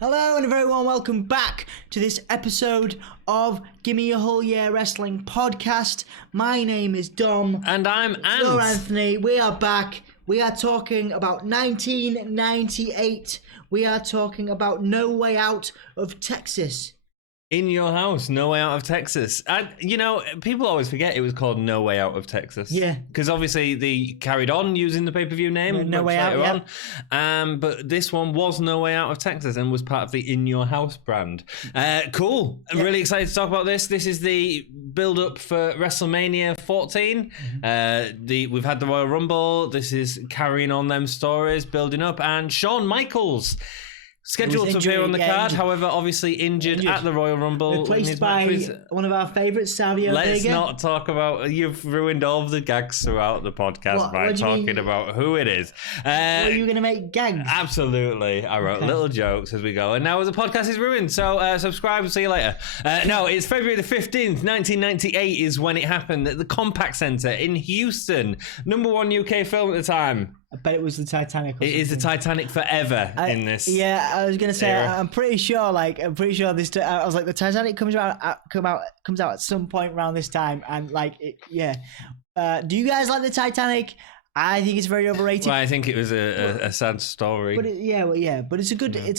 Hello and a very warm welcome back to this episode of Gimme a Whole Year Wrestling Podcast. My name is Dom. And I'm Ant. Hello Anthony, we are back. We are talking about 1998. We are talking about No Way Out of Texas. In Your House, No Way Out of Texas. You know, people always forget it was called No Way Out of Texas. Yeah. Because obviously they carried on using the pay-per-view name. No Way Out, yeah. But this one was No Way Out of Texas and was part of the In Your House brand. Cool. I'm really excited to talk about this. This is the build-up for WrestleMania 14. We've had the Royal Rumble. This is carrying on them stories, building up. And Shawn Michaels scheduled to appear on the card, however, obviously injured at the Royal Rumble. Replaced by one of our favourites, Savio Vega. Let's not talk about... You've ruined all of the gags throughout the podcast by talking about who it is. Are you going to make gags? Absolutely. I wrote little jokes as we go. And now the podcast is ruined, so subscribe and see you later. No, it's February the 15th, 1998 is when it happened at the Compaq Center in Houston. #1 UK film at the time. I bet it was the Titanic. It is the Titanic forever in this. Yeah, I was gonna say. era. I'm pretty sure this. I was like, the Titanic comes out at some point around this time, and do you guys like the Titanic? I think it's very overrated. Well, I think it was a sad story. But it's a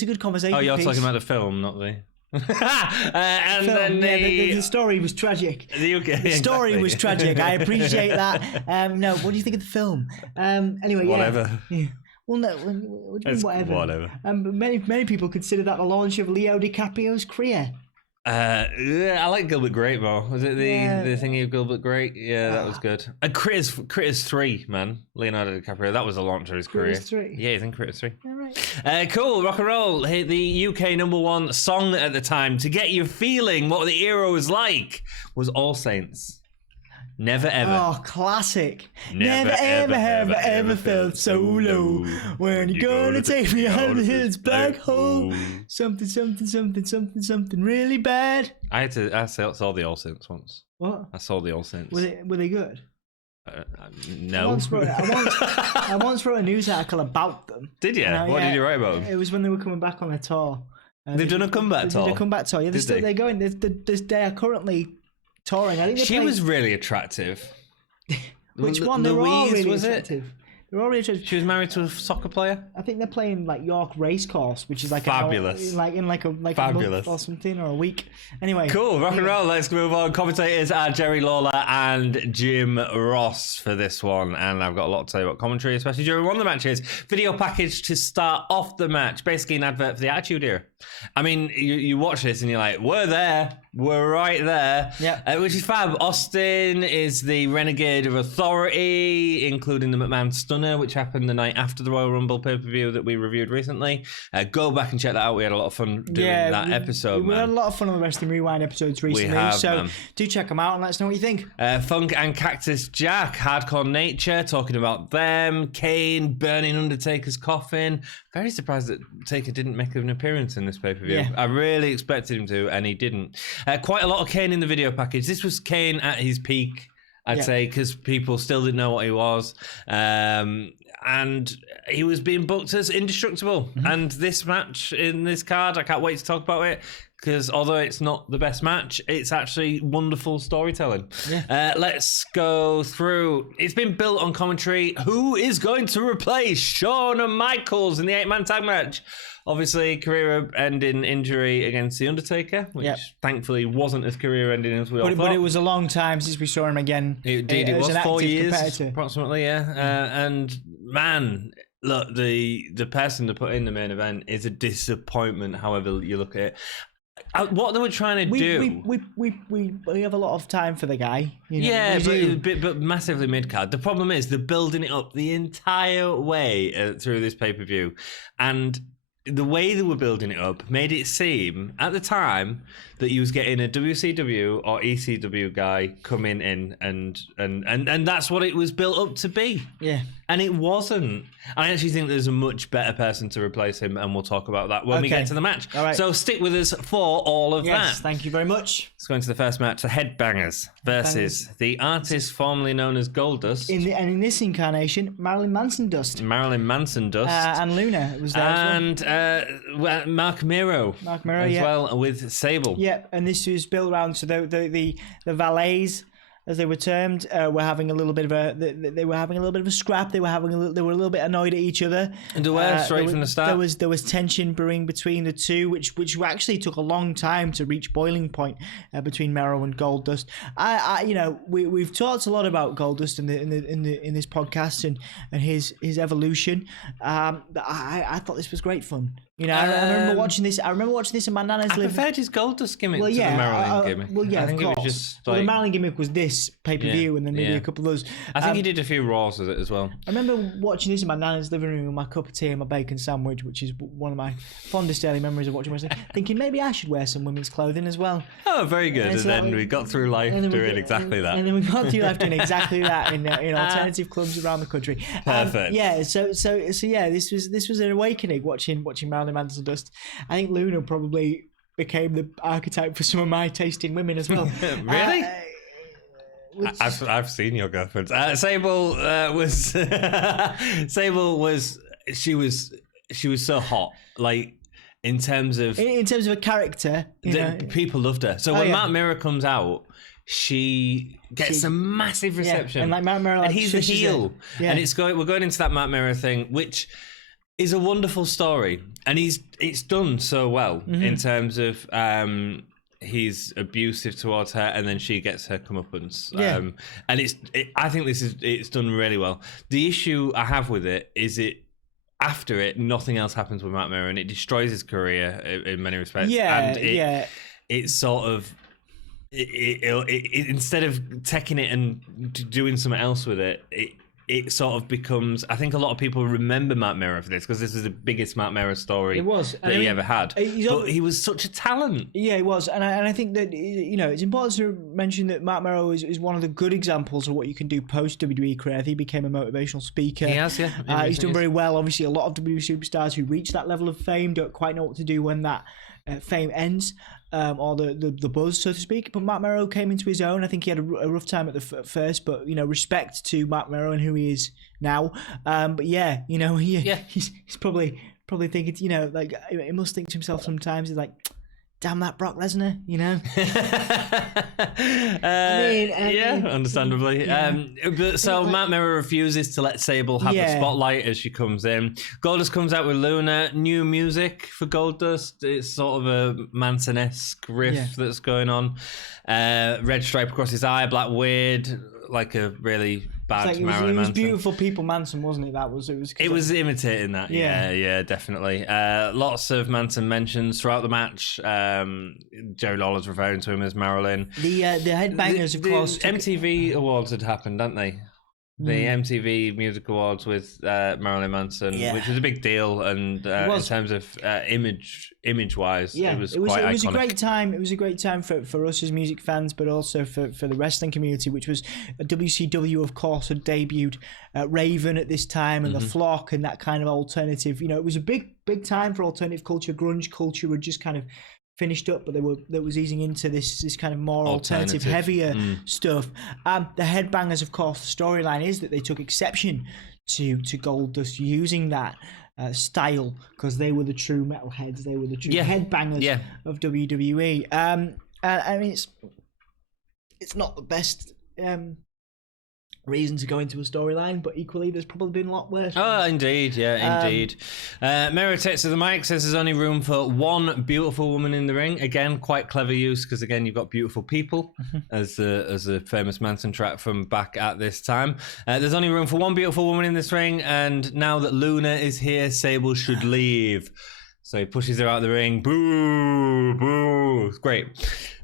good conversation. Oh, you're piece. talking about the film, not the. And Film, then the story was tragic. The story was tragic. I appreciate that. No, what do you think of the film? Anyway, whatever. Yeah. Well, no. What do you mean whatever? Whatever. Many people consider that the launch of Leo DiCaprio's career. I like Gilbert Grape more. Was it the thingy of Gilbert Grape? Yeah, that was good. And Critters 3, man. Leonardo DiCaprio. That was the launch of his career. Critters 3? Yeah, he's in Critters 3. All right. Cool, rock and roll. The UK #1 song at the time to get you feeling what the era was like was All Saints. Never ever. Oh, classic. Never ever have I ever felt so low. When you gonna take me out of his black hole? Something really bad. I saw the All Saints once. What? I saw the All Saints. Were they good? No. I once wrote a news article about them. Did you? What did you write about them? It was when they were coming back on their tour. They've done a comeback tour? They did a comeback tour. Yeah, they're going. They are currently touring. I think she was really attractive. Which one? They were all really was attractive. They were all really attractive. She was married to a soccer player. I think they're playing like York Racecourse, which is like fabulous, in a month or something, or a week. Anyway, cool. Rock and roll. Let's move on. Commentators are Jerry Lawler and Jim Ross for this one, and I've got a lot to say about commentary, especially during one of the matches. Video package to start off the match, basically an advert for the Attitude Era. I mean, you watch this and you're like, we're there. We're right there. Yeah. Which is fab. Austin is the renegade of authority, including the McMahon Stunner, which happened the night after the Royal Rumble pay-per-view that we reviewed recently. Go back and check that out. We had a lot of fun doing that episode. We had a lot of fun on the Wrestling Rewind episodes recently. Do check them out and let us know what you think. Funk and Cactus Jack, Hardcore Nature, talking about them. Kane burning Undertaker's coffin. Very surprised that Taker didn't make an appearance in this pay-per-view. Yeah. I really expected him to, and he didn't. Quite a lot of Kane in the video package. This was Kane at his peak, I'd say, because people still didn't know what he was. And he was being booked as indestructible. Mm-hmm. And this match in this card, I can't wait to talk about it, because although it's not the best match, it's actually wonderful storytelling. Yeah. Let's go through. It's been built on commentary. Who is going to replace Shawn Michaels in the 8-man tag match? Obviously, career-ending injury against The Undertaker, which thankfully wasn't as career-ending as we all thought. But it was a long time since we saw him again. It was 4 years, approximately, And, man, look, the person to put in the main event is a disappointment, however you look at it. What they were trying to do... We have a lot of time for the guy. You know, yeah, but massively mid-card. The problem is they're building it up the entire way through this pay-per-view. And the way they were building it up made it seem, at the time, that you was getting a WCW or ECW guy coming in and that's what it was built up to be. Yeah. And it wasn't. I actually think there's a much better person to replace him, and we'll talk about that when we get to the match. All right. So stick with us for all of that. Yes, thank you very much. Let's go into the first match, the Headbangers versus the artist formerly known as Goldust. In this incarnation, Marilyn Manson Dust. And Luna was there as well. And Marc Mero as well with Sable. Yeah, and this was built around so the valets, as they were termed, were having a little bit of a scrap. They were a little bit annoyed at each other. And straight from the start. There was tension brewing between the two, which actually took a long time to reach boiling point between Mero and Goldust. We've talked a lot about Goldust in this podcast and his evolution. I thought this was great fun. You know, I remember watching this. In my nana's living. I preferred his Goldust gimmick to the Marilyn gimmick. Well, yeah, I think of course. It was just the Marilyn gimmick was this pay-per-view and then maybe a couple of those. I think he did a few Raws with it as well. I remember watching this in my nana's living room with my cup of tea and my bacon sandwich, which is one of my fondest early memories of watching wrestling, thinking maybe I should wear some women's clothing as well. Oh, very good. And then we got through life doing exactly that. And then we got through life doing exactly that in alternative clubs around the country. Perfect. So yeah, this was an awakening watching Marilyn Manson Dust. I think Luna probably became the archetype for some of my taste in women as well. Really? I've seen your girlfriends. Sable was she was so hot, like in terms of a character. People loved her. So when Marc Mero comes out, she gets a massive reception. And like Marc Mero, and he's the heel. And we're going into that Marc Mero thing, which is a wonderful story, and it's done so well in terms of he's abusive towards her, and then she gets her comeuppance. And I think it's done really well. The issue I have with it is after it, nothing else happens with Marc Mero, and it destroys his career in many respects. It's sort of it instead of taking it and doing something else with it. It sort of becomes. I think a lot of people remember Marc Mero for this because this is the biggest Marc Mero story that he ever had. But he was such a talent. Yeah, he was, and I think that it's important to mention that Marc Mero is one of the good examples of what you can do post WWE career. He became a motivational speaker. He has, yeah. He's done very well. Obviously, a lot of WWE superstars who reach that level of fame don't quite know what to do when that fame ends. Or the buzz, so to speak. But Marc Mero came into his own. I think he had a rough time at first, but respect to Marc Mero and who he is now. But he's probably thinking, like he must think to himself sometimes. He's like, damn that Brock Lesnar, understandably. Yeah. Marc Mero refuses to let Sable have the spotlight as she comes in. Goldust comes out with Luna, new music for Goldust. It's sort of a Manson-esque riff that's going on. Red stripe across his eye, black weird, like a really bad Marilyn Manson. It was Beautiful People Manson, wasn't it? It was imitating that. Yeah, definitely. Lots of Manson mentions throughout the match. Jerry Lawler's referring to him as Marilyn. The Headbangers, of course. MTV Awards had happened, hadn't they? The MTV Music Awards with Marilyn Manson, which was a big deal, and in terms of image-wise, it was quite iconic. It was a great time. It was a great time for us as music fans, but also for the wrestling community, which was WCW, of course, had debuted Raven at this time, and the Flock, and that kind of alternative. It was a big time for alternative culture. Grunge culture had just kind of finished up, but they was easing into this kind of more alternative heavier stuff. The Headbangers, of course, the storyline is that they took exception to Goldust using that style because they were the true metalheads, they were the true headbangers of WWE. I mean, it's not the best reason to go into a storyline, but equally there's probably been a lot worse. Oh, indeed, indeed. Mero takes to the mic, says there's only room for one beautiful woman in the ring. Again, quite clever use, because again, you've got beautiful people as a famous Manson track from back at this time. There's only room for one beautiful woman in this ring, and now that Luna is here, Sable should leave. So he pushes her out of the ring. Boo, boo. It's great.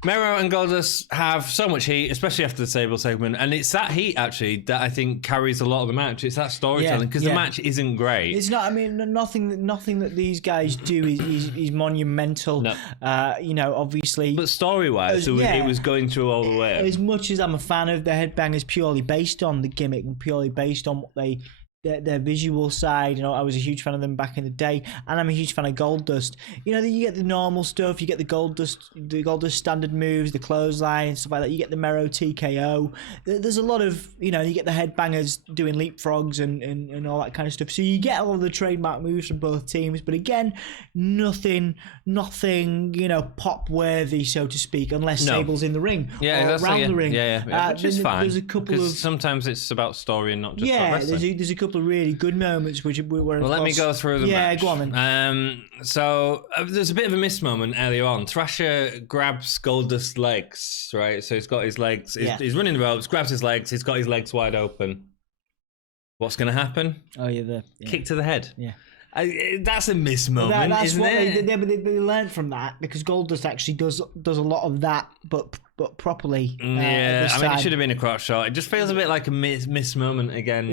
Mero and Goldust have so much heat, especially after the Sable segment. And it's that heat, actually, that I think carries a lot of the match. It's that storytelling, because the match isn't great. It's not, I mean, nothing that these guys do is monumental. No. Obviously. But story-wise, it was going through all the way. As much as I'm a fan of the Headbangers purely based on the gimmick and purely based on what they their visual side. I was a huge fan of them back in the day, and I'm a huge fan of Goldust. You get the normal stuff, you get the Goldust standard moves, the clothesline, stuff like that. You get the Mero TKO. There's a lot of, you get the Headbangers doing leapfrogs and all that kind of stuff. So you get all of the trademark moves from both teams, but again, nothing, pop worthy, so to speak, unless Sable's in the ring or around the ring. Which is fine. There's a couple of sometimes it's about story and not just about wrestling. There's a couple of really good moments which were. Well, let me go through the match. Go on then. So there's a bit of a miss moment earlier on. Thrasher grabs Goldust's legs, right? So he's got his legs. He's running the ropes, grabs his legs. He's got his legs wide open. What's going to happen? Oh, kick to the head. Yeah. That's a miss moment, isn't it? They learned from that, because Goldust actually does a lot of that, but properly. It should have been a crotch shot. It just feels a bit like a miss moment again.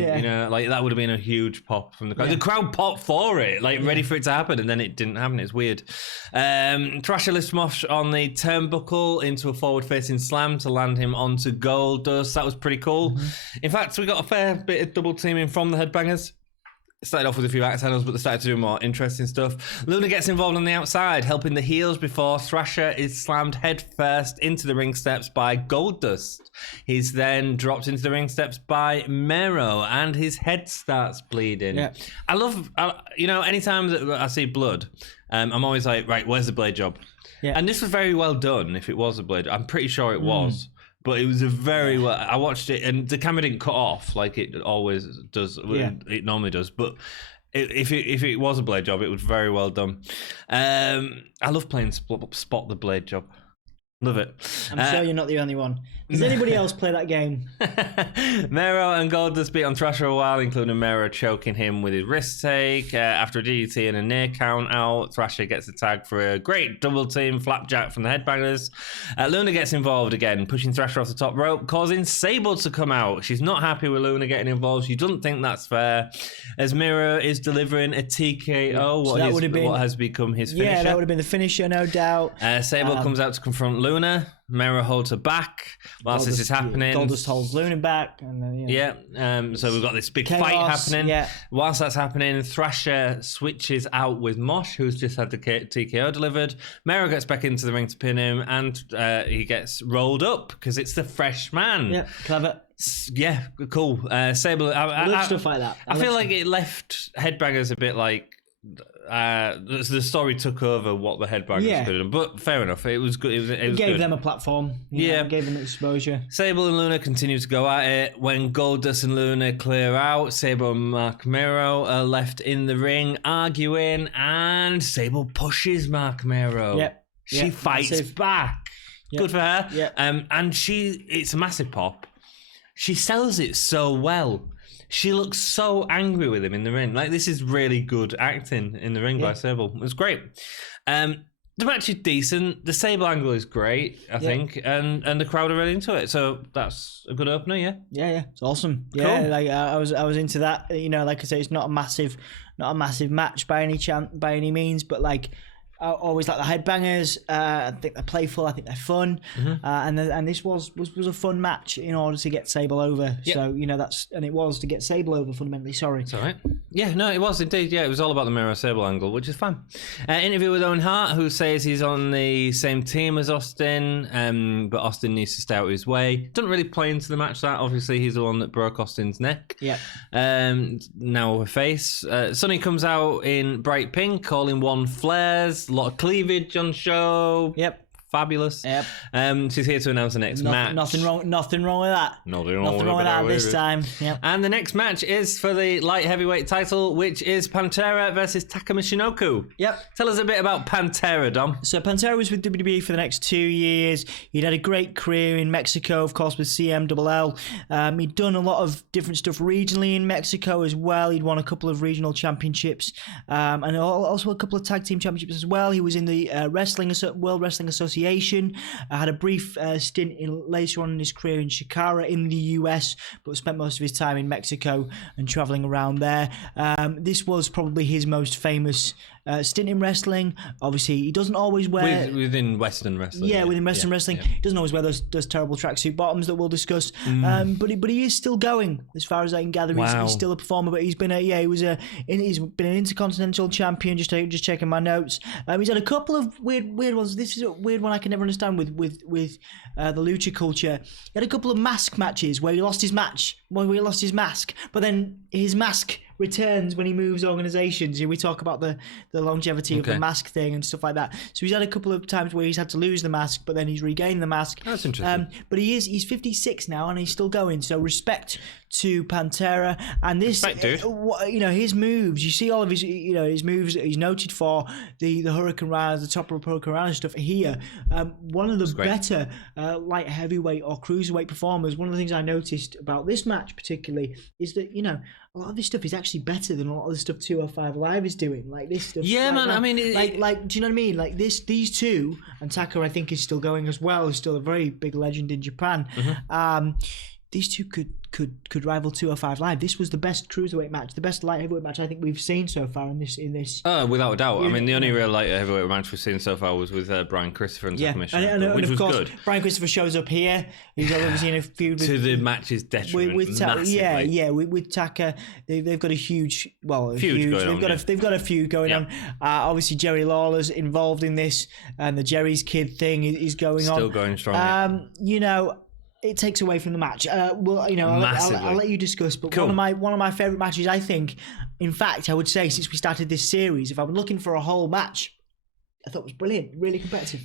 Like that would have been a huge pop from the crowd. The crowd popped for it, ready for it to happen, and then it didn't happen. It's weird. Thrasher lifts Mosh on the turnbuckle into a forward-facing slam to land him onto Goldust. That was pretty cool. Mm-hmm. In fact, we got a fair bit of double teaming from the Headbangers. Started off with a few axe handles, but they started to do more interesting stuff. Luna gets involved on the outside, helping the heels before Thrasher is slammed head first into the ring steps by Goldust. He's then dropped into the ring steps by Mero, and his head starts bleeding. Yeah. I love, anytime that I see blood, I'm always like, right, where's the blade job? Yeah. And this was very well done, if it was a blade. I'm pretty sure it was. But it was a very well. I watched it, and the camera didn't cut off like it always does. Yeah. It normally does. But if it was a blade job, it was very well done. I love playing Spot the Blade Job. Love it. I'm sure you're not the only one. Does anybody else play that game? Mero and Goldust beat on Thrasher a while, including Mero choking him with his wrist take. After a DDT and a near count out, Thrasher gets the tag for a great double team flapjack from the Headbangers. Luna gets involved again, pushing Thrasher off the top rope, causing Sable to come out. She's not happy with Luna getting involved. She doesn't think that's fair, as Mero is delivering a TKO, what has become his finisher. Yeah, that would have been the finisher, no doubt. Sable comes out to confront Luna. Mero holds her back whilst this is happening. Goldust holds Luna back. And then, so we've got this big fight happening. Yeah. Whilst that's happening, Thrasher switches out with Mosh, who's just had the TKO delivered. Mero gets back into the ring to pin him, and he gets rolled up because it's the fresh man. Yeah, clever. Yeah, cool. Sable. I love stuff like that. I feel like it left Headbangers a bit like. The story took over what the Headbangers could have done, but fair enough. It was good. It gave them a platform. Gave them exposure. Sable and Luna continue to go at it. When Goldust and Luna clear out, Sable and Marc Mero are left in the ring arguing, and Sable pushes Marc Mero. Yep. She fights back. Yep. Good for her. Yep. And it's a massive pop. She sells it so well. She looks so angry with him in the ring. This is really good acting in the ring by Sable. It was great. The match is decent. The Sable angle is great, I think, and the crowd are really into it. So that's a good opener, yeah. Yeah, it's awesome. Cool. Yeah, I was into that. Like I say, it's not a massive match by any means, but I always like the Headbangers. I think they're playful. I think they're fun. Mm-hmm. And this was a fun match in order to get Sable over. Yep. So it was to get Sable over fundamentally. Sorry. It's all right. Yeah, no, it was indeed. Yeah, it was all about the Mero Sable angle, which is fun. Interview with Owen Hart, who says he's on the same team as Austin, but Austin needs to stay out of his way. Doesn't really play into the match that. Obviously, he's the one that broke Austin's neck. Yeah. Now her face. Sonny comes out in bright pink, calling one flares. A lot of cleavage on show. Yep. Fabulous. Yep. She's here to announce the next match. Nothing wrong with that. Nothing wrong with that this time. Yep. And the next match is for the light heavyweight title, which is Pantera versus Taka Michinoku. Yep. Tell us a bit about Pantera, Dom. So Pantera was with WWE for the next 2 years. He'd had a great career in Mexico, of course, with CMLL. He'd done a lot of different stuff regionally in Mexico as well. He'd won a couple of regional championships and also a couple of tag team championships as well. He was in the World Wrestling Association. Had a brief stint later on in his career in Shikara in the US, but spent most of his time in Mexico and traveling around there. This was probably his most famous stint in wrestling. Obviously, he doesn't always wear... Within Western wrestling. Yeah, within Western wrestling. He doesn't always wear those terrible tracksuit bottoms that we'll discuss. But he is still going, as far as I can gather. He's still a performer, but he's been he's been an Intercontinental Champion, just checking my notes. He's had a couple of weird ones. This is a weird one I can never understand with the lucha culture. He had a couple of mask matches where he lost his mask, but then his mask returns when he moves organizations. We talk about the longevity of the mask thing and stuff like that. So he's had a couple of times where he's had to lose the mask, but then he's regained the mask. That's interesting. But he's 56 now and he's still going. So respect to Pantera. And this, respect, dude. His moves. You see all of his moves that he's noted for, the Hurricane Rana, the top rope Hurricane Rana stuff here. One of the better light heavyweight or cruiserweight performers. One of the things I noticed about this match particularly is that a lot of this stuff is actually better than a lot of the stuff 205 Live is doing. Like this stuff. Yeah, man. I mean, do you know what I mean? Like these two, and Taka, I think, is still going as well. Is still a very big legend in Japan. These two could rival 205 Live. This was the best cruiserweight match, the best light heavyweight match I think we've seen so far in this. Without a doubt. I mean, the only real light heavyweight match we've seen so far was with Brian Christopher and Taka Michinoku, which was good. Brian Christopher shows up here. He's obviously in a feud to the match's detriment. With massively. With Taka, they've got a huge, they've got a feud going on. Obviously, Jerry Lawler's involved in this, and the Jerry's Kid thing is going on. Still going strong. It takes away from the match. I'll let you discuss. But cool. one of my favorite matches, I think. In fact, I would say since we started this series, if I'm looking for a whole match, I thought it was brilliant, really competitive.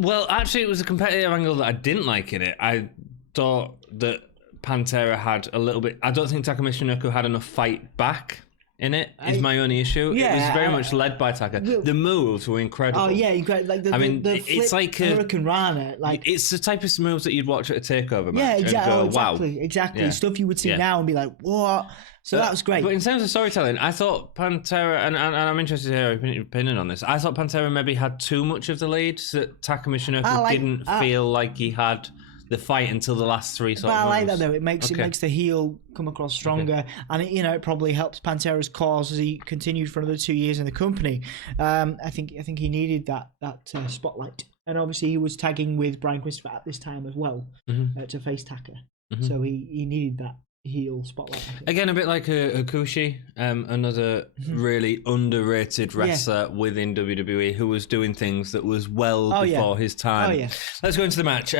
Well, actually, it was a competitive angle that I didn't like in it. I thought that Pantera had a little bit. I don't think Taka Michinoku had enough fight back. In it is my only issue. It was very much led by Taka. The moves were incredible. Oh yeah, incredible. Like the it's like Hurricane Rana. Like it's the type of moves that you'd watch at a takeover match. Yeah, exactly. Wow. Exactly. Stuff you would see now and be like, what? So that was great. But in terms of storytelling, I thought Pantera, and I'm interested to hear your opinion on this. I thought Pantera maybe had too much of the lead, so that Taka Michinoku didn't feel like he had the fight until the last three sort of I like that though. It makes the heel come across stronger, and it probably helps Pantera's cause as he continued for another 2 years in the company. I think he needed that spotlight, and obviously he was tagging with Brian Christopher at this time as well to face Taka. So he needed that heel spotlight. Again, a bit like Hakushi, another really underrated wrestler within WWE who was doing things that was before his time. Let's go into the match.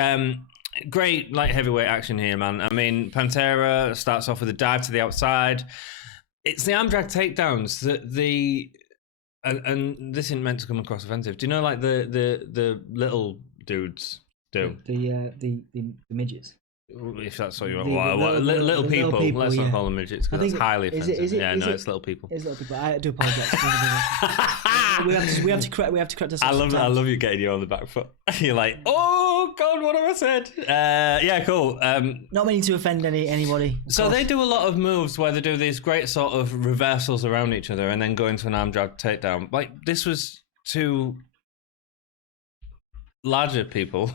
Great light heavyweight action here, man. I mean, Pantera starts off with a dive to the outside. It's the arm drag takedowns that and this isn't meant to come across offensive. Do you know, like the little dudes do? The midgets. If that's what you want. Little people. Let's not call them midgets because that's highly offensive. It's little people. It's little people. I do apologise. we have to correct ourselves. I love you getting you on the back foot. You're like, oh God, what have I said? Yeah, cool. Not meaning to offend anybody. So they do a lot of moves where they do these great sort of reversals around each other and then go into an arm drag takedown. Like this was two larger people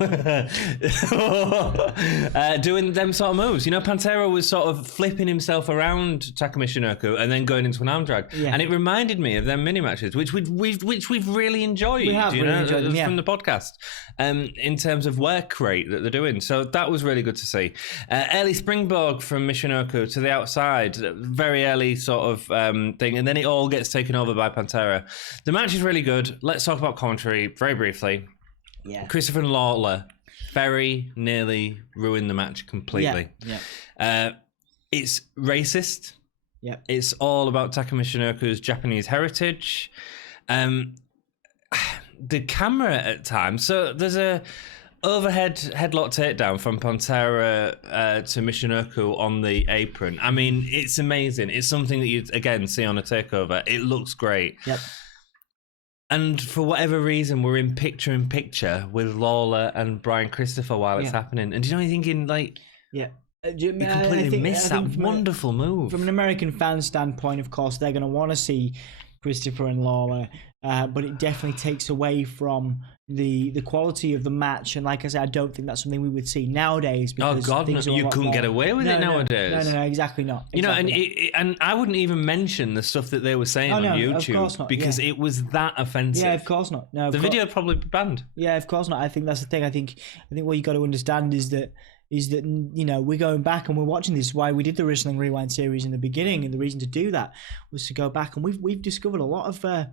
doing them sort of moves. Pantera was sort of flipping himself around Taka Michinoku and then going into an arm drag, and it reminded me of them mini matches, which we've really enjoyed. We have really enjoyed them, from the podcast, in terms of work rate that they're doing. So that was really good to see. Early springboard from Michinoku to the outside, very early sort of thing, and then it all gets taken over by Pantera. The match is really good. Let's talk about commentary very briefly. Yeah. Christopher Lawler very nearly ruined the match completely. It's racist. Yeah. It's all about Taka Michinoku's Japanese heritage. The camera at times. So there's a overhead headlock takedown from Pantera to Michinoku on the apron. I mean, it's amazing. It's something that you'd again see on a takeover. It looks great. Yep. And for whatever reason, we're in picture with Lawler and Brian Christopher while it's happening. And do you know, you're thinking, like, you completely miss that wonderful move. From an American fan standpoint, of course, they're going to want to see Christopher and Lawler, but it definitely takes away from the quality of the match, and like I said, I don't think that's something we would see nowadays. Oh Because God, no, you couldn't get away with it nowadays. No, exactly not. You know, and I wouldn't even mention the stuff that they were saying on YouTube, of course not, because it was that offensive. Yeah, of course not. No, the video would probably be banned. Yeah, of course not. I think that's the thing. I think what you got to understand is that we're going back and we're watching this. Why we did the Wrestling Rewind series in the beginning, and the reason to do that was to go back, and we've discovered a lot of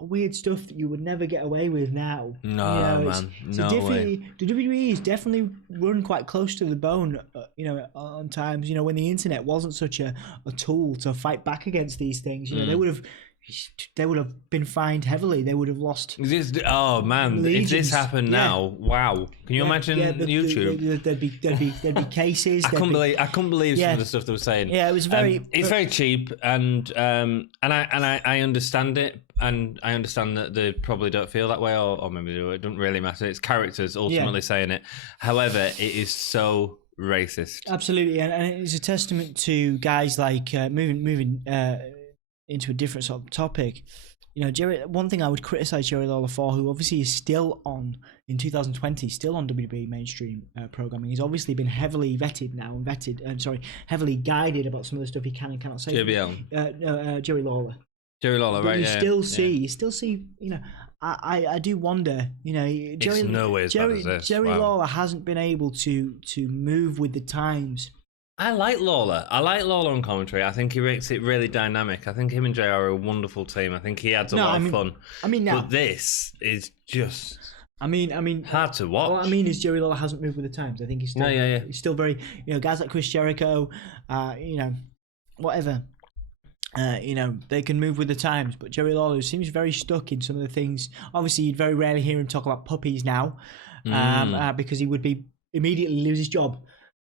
weird stuff that you would never get away with now. No, man, no way. The WWE is definitely run quite close to the bone. On times, when the internet wasn't such a tool to fight back against these things, they would have been fined heavily. They would have lost. Oh man! Legions. If this happened now, wow! Can you imagine YouTube? There'd be cases. I couldn't believe some of the stuff they were saying. Yeah, it was very. It's very cheap, and I understand it, and I understand that they probably don't feel that way, or maybe it doesn't really matter. It's characters ultimately saying it. However, it is so racist. Absolutely, and it's a testament to guys like moving. Into a different sort of topic, Jerry. One thing I would criticize Jerry Lawler for, who obviously is still on in 2020, still on WWE mainstream programming. He's obviously been heavily vetted now, heavily guided about some of the stuff he can and cannot say. JBL. Jerry Lawler. Jerry Lawler, but right? You still see. I do wonder. Jerry Lawler hasn't been able to move with the times. I like Lawler. on commentary. I think he makes it really dynamic. I think him and JR are a wonderful team. I think he adds a lot of fun. But this is just hard to watch. What I mean is Jerry Lawler hasn't moved with the times. I think he's still he's still very, guys like Chris Jericho, whatever. They can move with the times, but Jerry Lawler seems very stuck in some of the things. Obviously, you'd very rarely hear him talk about puppies now, because he would immediately lose his job.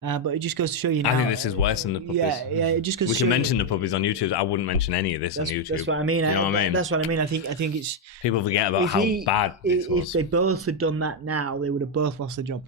But it just goes to show you now. I think this is worse than the puppies. Yeah, it just goes to show we can mention the puppies on YouTube. I wouldn't mention any of this on YouTube. That's what I mean. You know what I mean? That's what I mean. I think it's... People forget about how bad this was. If they both had done that now, they would have both lost their job.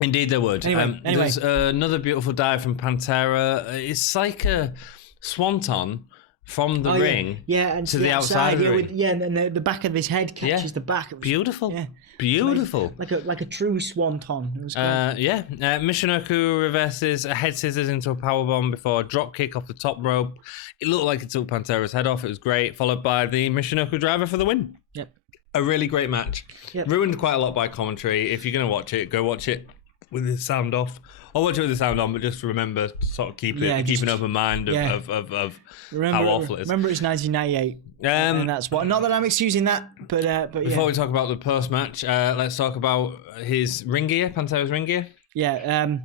Indeed, they would. Anyway. There's another beautiful dive from Pantera. It's like a swanton from the ring and to the outside of the ring. And the back of his head catches the back. It was, beautiful. Yeah. Beautiful. Like a true swanton. It was cool. Michinoku reverses a head scissors into a powerbomb before a drop kick off the top rope. It looked like it took Pantera's head off. It was great. Followed by the Michinoku driver for the win. Yep. A really great match. Yep. Ruined quite a lot by commentary. If you're going to watch it, go watch it with the sound off. Or watch it with the sound on, but just remember, sort of keep an open mind of how awful it is. Remember, it's 1998. And that's what. Not that I'm excusing that, but yeah. Before we talk about the post match, let's talk about his ring gear, Pantera's ring gear. Yeah.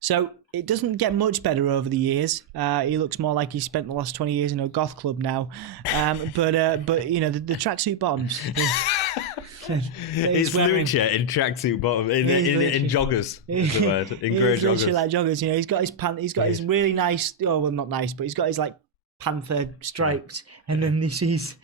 So it doesn't get much better over the years. He looks more like he spent the last 20 years in a goth club now. But the tracksuit bottoms. He's Lucha in tracksuit bottom in joggers. Is the word in grey joggers. Literally like joggers. He's got his pant. He's got his really nice. Oh well, not nice, but he's got his like panther striped, and then these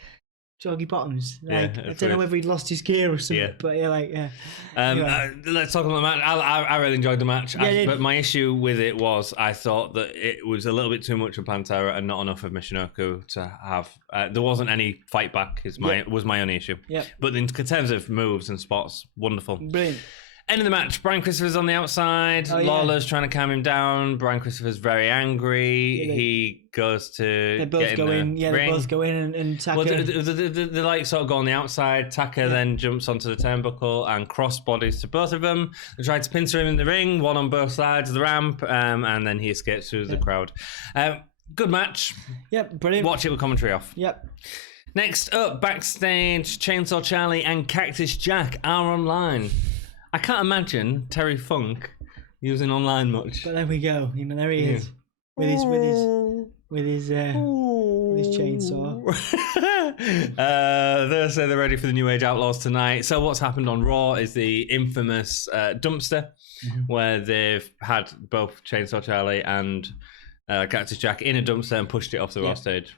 joggy bottoms. Like I don't know whether he'd lost his gear or something, but anyway. Let's talk about the match. I really enjoyed the match, but my issue with it was I thought that it was a little bit too much of Pantera and not enough of Michinoku to have. There wasn't any fight back. Was my only issue. Yeah. But in terms of moves and spots, wonderful. Brilliant. End of the match. Brian Christopher's on the outside. Lawler's trying to calm him down. Brian Christopher's very angry. He goes to. They both go in. Yeah, ring. They both go in and Taka. Well, they like sort of go on the outside. Taka then jumps onto the turnbuckle and cross bodies to both of them. They try to pincer him in the ring, one on both sides of the ramp, and then he escapes through the crowd. Good match. Yep, brilliant. Watch it with commentary off. Yep. Next up, backstage, Chainsaw Charlie and Cactus Jack are online. I can't imagine Terry Funk using online much. But there we go. There he is with his chainsaw. They say they're ready for the New Age Outlaws tonight. So what's happened on Raw is the infamous dumpster, where they've had both Chainsaw Charlie and Cactus Jack in a dumpster and pushed it off the Raw stage.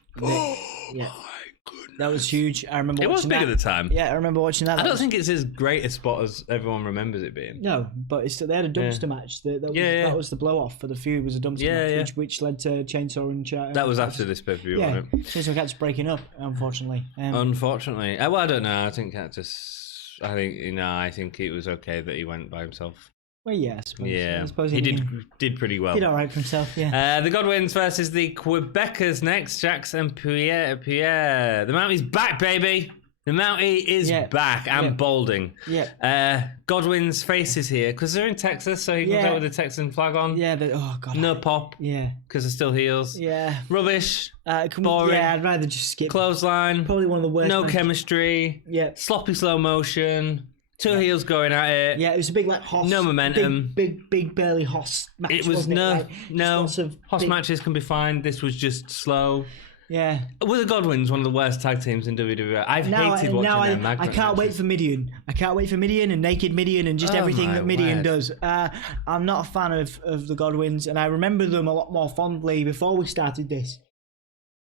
That was huge. I remember watching that. It was big at the time. Yeah, I remember watching that. I don't think it's as great a spot as everyone remembers it being. No, but they had a dumpster match. That was the blow-off for the feud, was a dumpster match, which led to Chainsaw and... that was after this pay-per-view, wasn't it? Chainsaw Cactus breaking up, unfortunately. Unfortunately. Well, I don't know. I think Cactus... I think it was okay that he went by himself. Well, yeah, I suppose he did pretty well. Did all right for himself, yeah. The Godwinns versus the Quebecers next. Jax and Pierre. The Mountie back, baby. The Mountie is back and balding. Yeah. Godwinns' faces here because they're in Texas, so he comes out with the Texan flag on. Yeah. Oh god. No pop. Yeah. Because they're still heels. Yeah. Rubbish. Boring. Yeah, I'd rather just skip. Clothesline. Probably one of the worst. No chemistry. Yeah. Sloppy slow motion. Two heels going at it. Yeah, it was a big Hoss. No momentum. Big burly Hoss match. It was no. Hoss big matches can be fine. This was just slow. Yeah. Were the Godwinns one of the worst tag teams in WWE? I've hated watching them. I can't wait for Midian. I can't wait for Midian and Naked Midian and just everything that Midian does. I'm not a fan of the Godwinns, and I remember them a lot more fondly before we started this.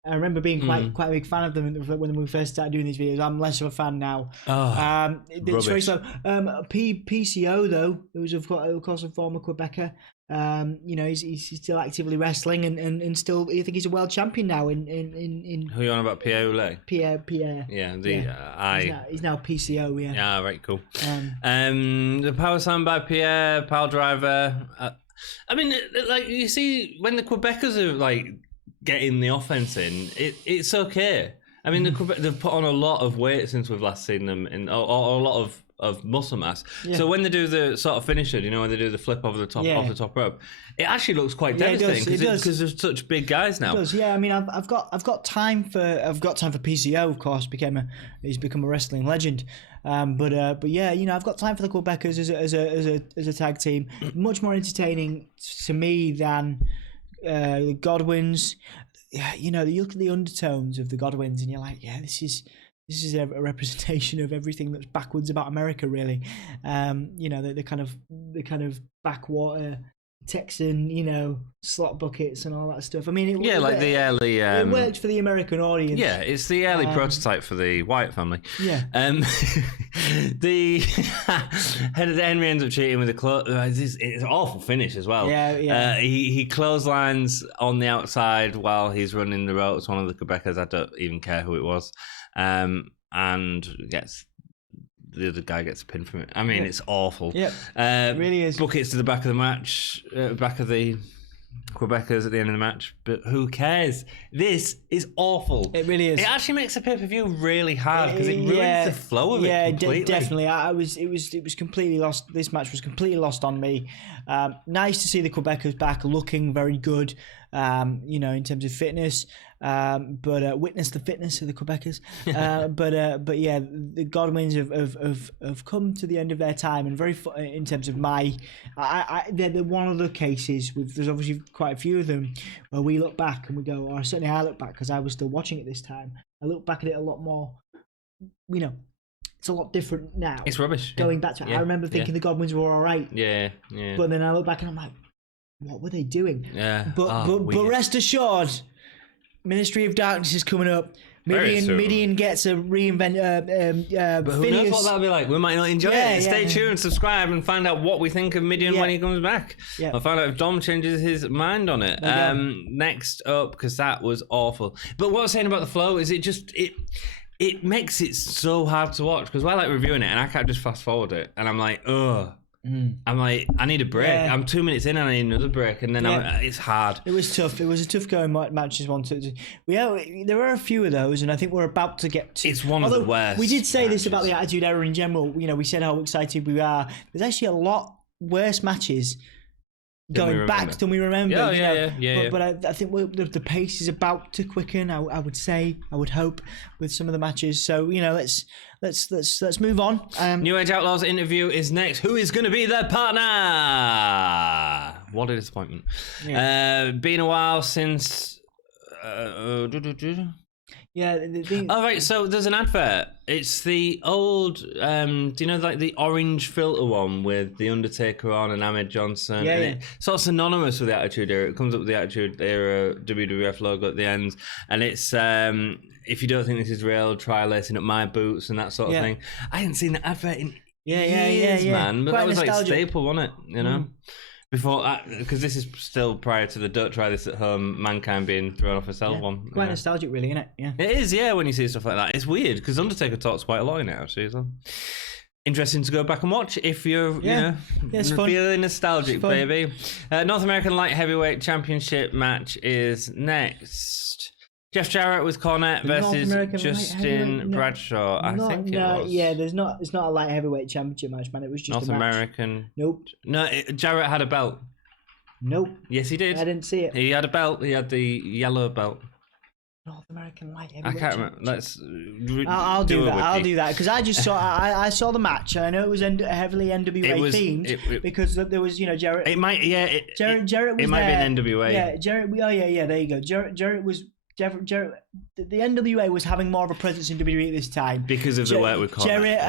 I remember being quite a big fan of them when we first started doing these videos. I'm less of a fan now. It's very slow. PCO though, who was of course a former Quebecer. He's still actively wrestling and still. I think he's a world champion now. In who are you on about? Pierre. Yeah, he's now PCO. Yeah. Yeah. Right. Cool. The power slam by Pierre, power driver. I mean, like you see, when the Quebecers are like getting the offense in, it's okay. I mean, they've put on a lot of weight since we've last seen them, or a lot of muscle mass. Yeah. So when they do the sort of finisher, when they do the flip over the top off the top rope, it actually looks quite devastating because they're such big guys now. It does. Yeah, I mean, I've got time for PCO. Of course, he's become a wrestling legend. But yeah, I've got time for the Quebecers as a tag team. Much more entertaining to me than the Godwinns. Yeah, you look at the undertones of the Godwinns and you're like, yeah, this is a representation of everything that's backwards about America, really. The kind of backwater Texan, slot buckets and all that stuff. I mean, the early. It worked for the American audience. Yeah, it's the early prototype for the Wyatt family. Yeah. The Henry ends up cheating with it's an awful finish as well. Yeah. He clotheslines on the outside while he's running the ropes. One of the Quebecers, I don't even care who it was, and the other guy gets a pin from it. I mean, it's awful. Yeah, it really is. Buckets to the back of the match, back of the Quebecers at the end of the match. But who cares? This is awful. It really is. It actually makes the pay-per-view really hard because it ruins the flow of it completely. Yeah, definitely. It was completely lost. This match was completely lost on me. Nice to see the Quebecers back, looking very good. In terms of fitness, but witness the fitness of the Quebecers. But yeah, the Godwinns have come to the end of their time, and very in terms of they're one of the cases. There's obviously quite a few of them where we look back and we go, or certainly I look back because I was still watching it this time. I look back at it a lot more. It's a lot different now. It's rubbish. Going back to it, I remember thinking the Godwinns were all right. Yeah. But then I look back and I'm like, what were they doing? Yeah. But rest assured, Ministry of Darkness is coming up. Midian gets a reinvent. But who knows what that'll be like? We might not enjoy it. Stay tuned, subscribe, and find out what we think of Midian when he comes back. Yeah. I'll find out if Dom changes his mind on it. Next up, because that was awful. But what I was saying about the flow is it makes it so hard to watch because I like reviewing it and I can't just fast forward it and I'm like, ugh. I'm like, I need a break. Yeah. I'm 2 minutes in and I need another break, and then it's hard. It was tough. It was a tough going matches. There were a few of those, and I think we're about to get to. It's one of the worst. We did say this about the Attitude Era in general. We said how excited we are. There's actually a lot worse matches going back than we remember. But I think the pace is about to quicken. I would say, I would hope, with some of the matches. So let's move on. New Age Outlaws interview is next. Who is going to be their partner? What a disappointment. Been a while since. Oh right, so there's an advert. It's the old, do you know, like the orange filter one with the Undertaker on and Ahmed Johnson? So it's synonymous with the Attitude Era. It comes up with the Attitude Era WWF logo at the end, and it's if you don't think this is real, try lacing up my boots and that sort of thing. I hadn't seen the advert in years, man. But quite that was nostalgic. Like staple, wasn't it? Before, because this is still prior to the "Don't Try This at Home" Mankind being thrown off a cell one. Quite nostalgic, really, isn't it? Yeah, it is. Yeah, when you see stuff like that, it's weird because Undertaker talks quite a lot in it actually. So. interesting to go back and watch if you're feeling nostalgic, baby. North American Light Heavyweight Championship match is next. Jeff Jarrett with Cornette versus Justin Bradshaw. I think it was. Yeah, it's not a light heavyweight championship match, man. It was just North a match. American. Nope. No, Jarrett had a belt. Nope. Yes, he did. I didn't see it. He had a belt. He had the yellow belt. North American Light Heavyweight. I can't remember. Let's. I'll do that. I'll do that because I just saw. I saw the match and I know it was heavily NWA themed because there was Jarrett. It might. Yeah. Jarrett was. It might there. be an NWA. Yeah, Jarrett. Oh yeah. There you go. Jarrett was. Jarrett, the NWA was having more of a presence in WWE at this time because of the work with Cornette. Jarrett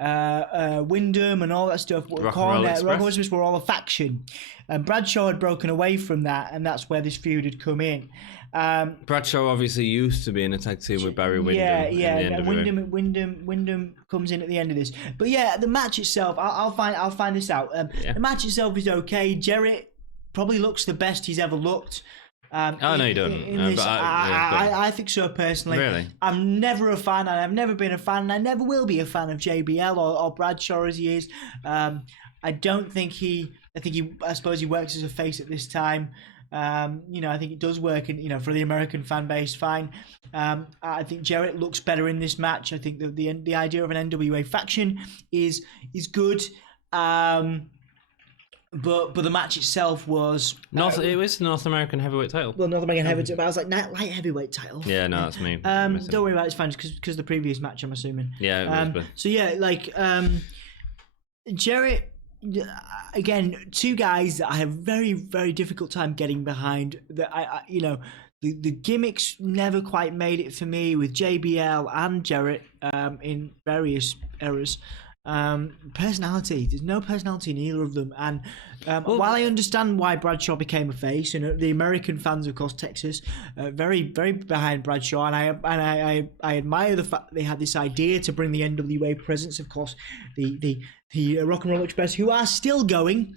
and Wyndham and all that stuff. Rock and Roll Express were all a faction, and Bradshaw had broken away from that, and that's where this feud had come in. Bradshaw obviously used to be in a tag team with Barry Windham. Yeah. And Wyndham comes in at the end of this. But yeah, the match itself, I'll find this out. The match itself is okay. Jarrett probably looks the best he's ever looked. No, he doesn't. I think so personally. Really? I'm never a fan, and I've never been a fan, and I never will be a fan of JBL or Bradshaw as he is. I don't think I suppose he works as a face at this time. I think it does work, for the American fan base, fine. I think Jarrett looks better in this match. I think the idea of an NWA faction is good. But the match itself was it was North American heavyweight title. Well, North American heavyweight, but I was like light heavyweight title. Yeah, no, that's me. Don't worry about it, it's fine, because the previous match, I'm assuming. Yeah, it was. So yeah, Jarrett. Again, two guys that I have very, very difficult time getting behind. That the gimmicks never quite made it for me with JBL and Jarrett in various eras. Personality, there's no personality in either of them, and while I understand why Bradshaw became a face, and the American fans, of course, Texas, very, very behind Bradshaw, and I admire the fact that they had this idea to bring the NWA presence. Of course, the Rock and Roll Express, who are still going,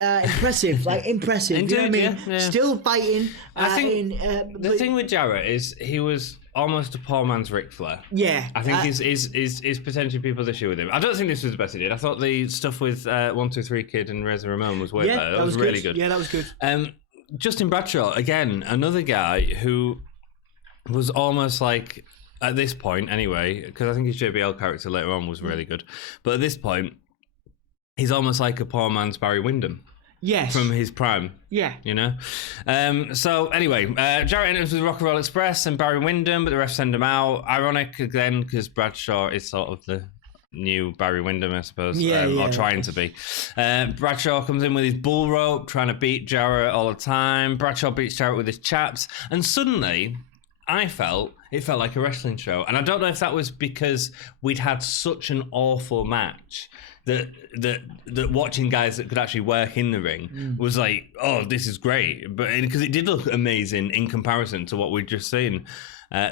impressive, impressive. Indeed, you know what I mean? Yeah. Still fighting. I think the thing with Jarrett is he was almost a poor man's Ric Flair. Yeah, I think is potentially people's issue with him. I don't think this was the best he did. I thought the stuff with 1-2-3 Kid and Razor Ramon was way better. That was really good. Yeah, that was good. Justin Bradshaw, again, another guy who was almost like, at this point anyway, because I think his JBL character later on was really good, but at this point, he's almost like a poor man's Barry Windham. Yes. From his prime. Yeah. So anyway, Jarrett enters with Rock and Roll Express and Barry Windham, but the refs send him out. Ironic again, because Bradshaw is sort of the new Barry Windham, I suppose, or trying to be. Bradshaw comes in with his bull rope, trying to beat Jarrett all the time. Bradshaw beats Jarrett with his chaps, and suddenly it felt like a wrestling show. And I don't know if that was because we'd had such an awful match that watching guys that could actually work in the ring was like, oh, this is great. But because it did look amazing in comparison to what we'd just seen.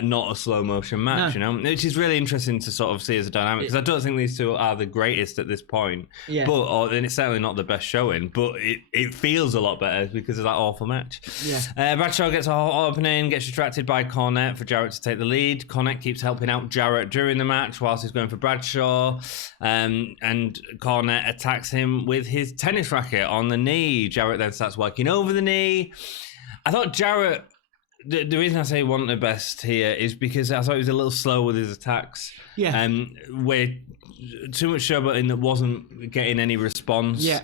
Not a slow motion match, which is really interesting to sort of see as a dynamic, because I don't think these two are the greatest at this point. Yeah. And it's certainly not the best showing, but it feels a lot better because of that awful match. Yeah. Bradshaw gets a hot opening, gets distracted by Cornette for Jarrett to take the lead. Cornette keeps helping out Jarrett during the match whilst he's going for Bradshaw, and Cornette attacks him with his tennis racket on the knee. Jarrett then starts working over the knee. I thought Jarrett. The reason I say he wasn't the best here is because I thought he was a little slow with his attacks. Yeah. Where too much showboating that wasn't getting any response. Yeah.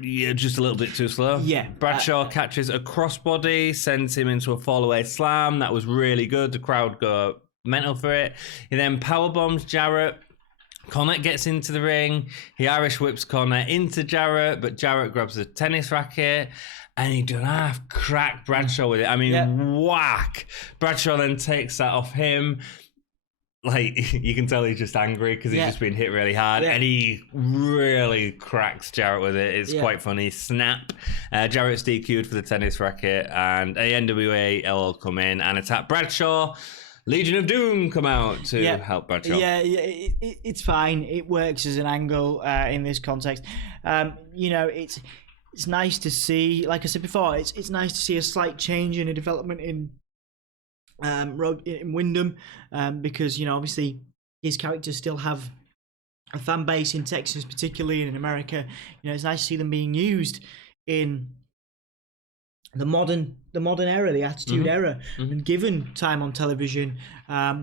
Just a little bit too slow. Yeah. Bradshaw catches a crossbody, sends him into a fallaway slam. That was really good. The crowd go mental for it. He then powerbombs Jarrett. Cornette gets into the ring. He Irish whips Cornette into Jarrett, but Jarrett grabs the tennis racket. And he done half crack Bradshaw with it. I mean, whack. Bradshaw then takes that off him. Like, you can tell he's just angry because he's just been hit really hard. Yeah. And he really cracks Jarrett with it. It's quite funny. Snap. Jarrett's DQ'd for the tennis racket. And NWA will come in and attack Bradshaw. Legion of Doom come out to help Bradshaw. Yeah, it's fine. It works as an angle in this context. It's nice to see, like I said before, it's nice to see a slight change in a development road in Wyndham, because obviously his characters still have a fan base in Texas, particularly, and in America. It's nice to see them being used in the modern era, the Attitude Era, and given time on television,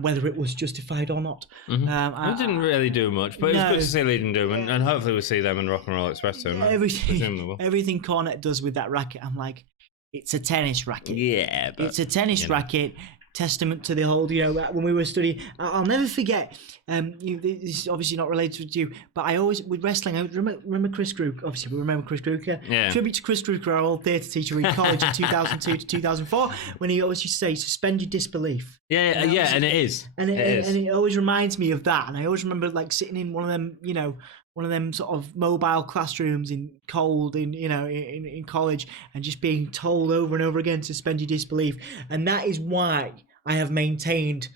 whether it was justified or not. I didn't really do much, but it was good to see Legion do, and hopefully we'll see them in Rock and Roll Express soon. Everything Cornette does with that racket, I'm like, it's a tennis racket. Yeah, but, it's a tennis racket. Testament to the whole, when we were studying, I'll never forget. This is obviously not related to you, but I always, with wrestling, I remember Chris Krug. Obviously, we remember Chris Krug. Yeah. Tribute to Chris Krug, our old theatre teacher in college in 2002 to 2004, when he always used to say, "Suspend your disbelief." Yeah, and it is. And it always reminds me of that. And I always remember sitting in one of them sort of mobile classrooms in cold in college, and just being told over and over again to suspend your disbelief. And that is why I have maintained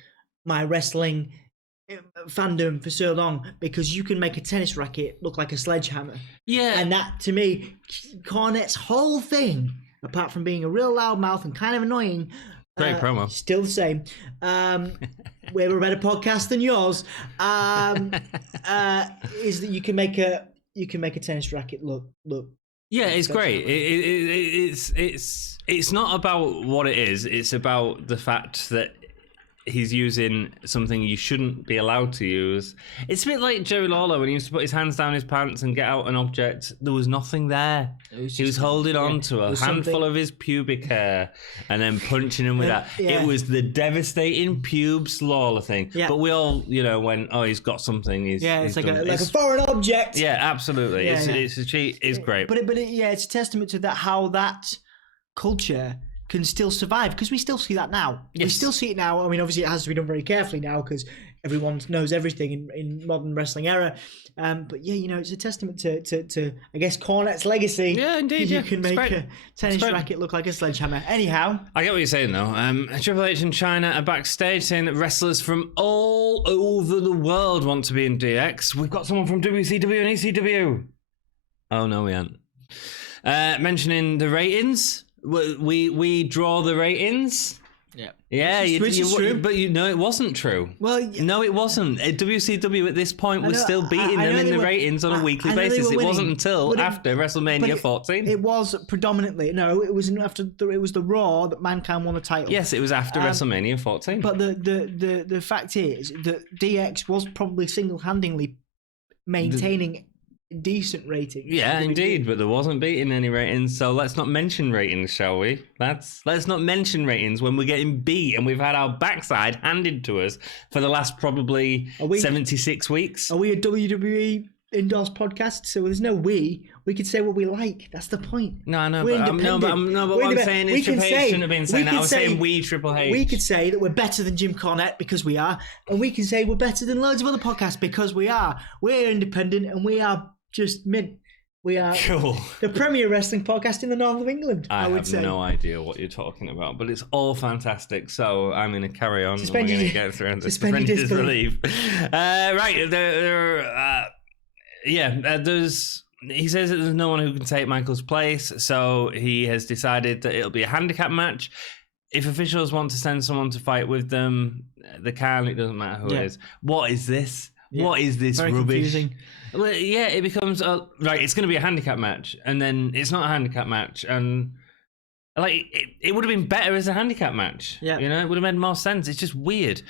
my wrestling fandom for so long, because you can make a tennis racket look like a sledgehammer. Yeah. And that, to me, Cornette's whole thing, apart from being a real loudmouth and kind of annoying, great promo, still the same. We have a better podcast than yours. Is that you can make a tennis racket look. Yeah, it's great. It's not about what it is. It's about the fact that he's using something you shouldn't be allowed to use. It's a bit like Jerry Lawler when he used to put his hands down his pants and get out an object. There was nothing there. He was holding on to a handful of his pubic hair and then punching him with that. Yeah. It was the devastating pubes Lawler thing. Yeah. But we all, went, oh, he's got something. He's like a foreign object. Yeah, absolutely. Yeah, it's a cheat. It's great. But it's a testament to that, how that culture can still survive, because we still see that now. Yes. We still see it now. I mean, obviously it has to be done very carefully now, because everyone knows everything in modern wrestling era. But yeah, it's a testament to I guess Cornette's legacy. Yeah, indeed. You can make a tennis racket look like a sledgehammer. Anyhow, I get what you're saying though. Triple H and China are backstage saying that wrestlers from all over the world want to be in DX. We've got someone from WCW and ECW. Oh no, we aren't. Mentioning the ratings. We draw the ratings. Yeah, which is true. But it wasn't true. Well, no, it wasn't. WCW at this point was still beating them in the ratings on a weekly basis. It wasn't until after WrestleMania 14. It was predominantly it was after. It was the Raw that Mankind won the title. Yes, it was after WrestleMania 14. But the fact is that DX was probably single-handedly maintaining decent ratings. Yeah, indeed, but there wasn't beating any ratings, so let's not mention ratings, shall we? Let's not mention ratings when we're getting beat and we've had our backside handed to us for the last probably 76 weeks. Are we a WWE endorsed podcast? So there's no we could say what we like. That's the point. No, I know, but what I'm saying is Triple H shouldn't have been saying that. I was saying we Triple H. We could say that we're better than Jim Cornette because we are, and we can say we're better than loads of other podcasts because we are. We're independent and we are just mint. We are cool. The premier wrestling podcast in the north of England. I would say. have no idea what you're talking about, but it's all fantastic. So I'm going to carry on. We're going to get through and suspend disbelief. Right. He says that there's no one who can take Michael's place, so he has decided that it'll be a handicap match. If officials want to send someone to fight with them, they can. It doesn't matter who it is. What is this? Yeah. What is this Very rubbish? Confusing. Well, yeah, it becomes right. It's going to be a handicap match, and then it's not a handicap match, and it would have been better as a handicap match. Yeah, it would have made more sense. It's just weird.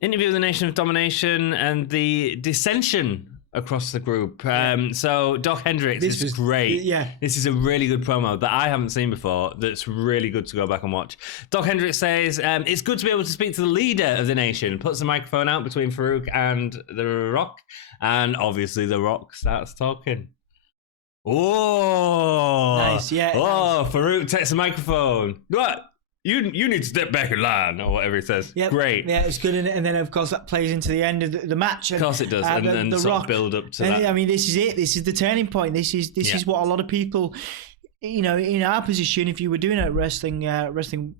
Interview with the Nation of Domination and the dissension across the group. So Doc Hendricks, this is great. Yeah, this is a really good promo that I haven't seen before. That's really good to go back and watch. Doc Hendricks says it's good to be able to speak to the leader of the nation. Puts the microphone out between Farouk and The Rock, and obviously The Rock starts talking. Oh, nice. Yeah. Oh, nice. Farouk takes the microphone. What? You need to step back in line, or whatever he says. Yep. Great. Yeah, it's good. And then, of course, that plays into the end of the match. Of course it does. And then the Rock, build up to that. I mean, this is it. This is the turning point. This is what a lot of people, in our position, if you were doing a wrestling history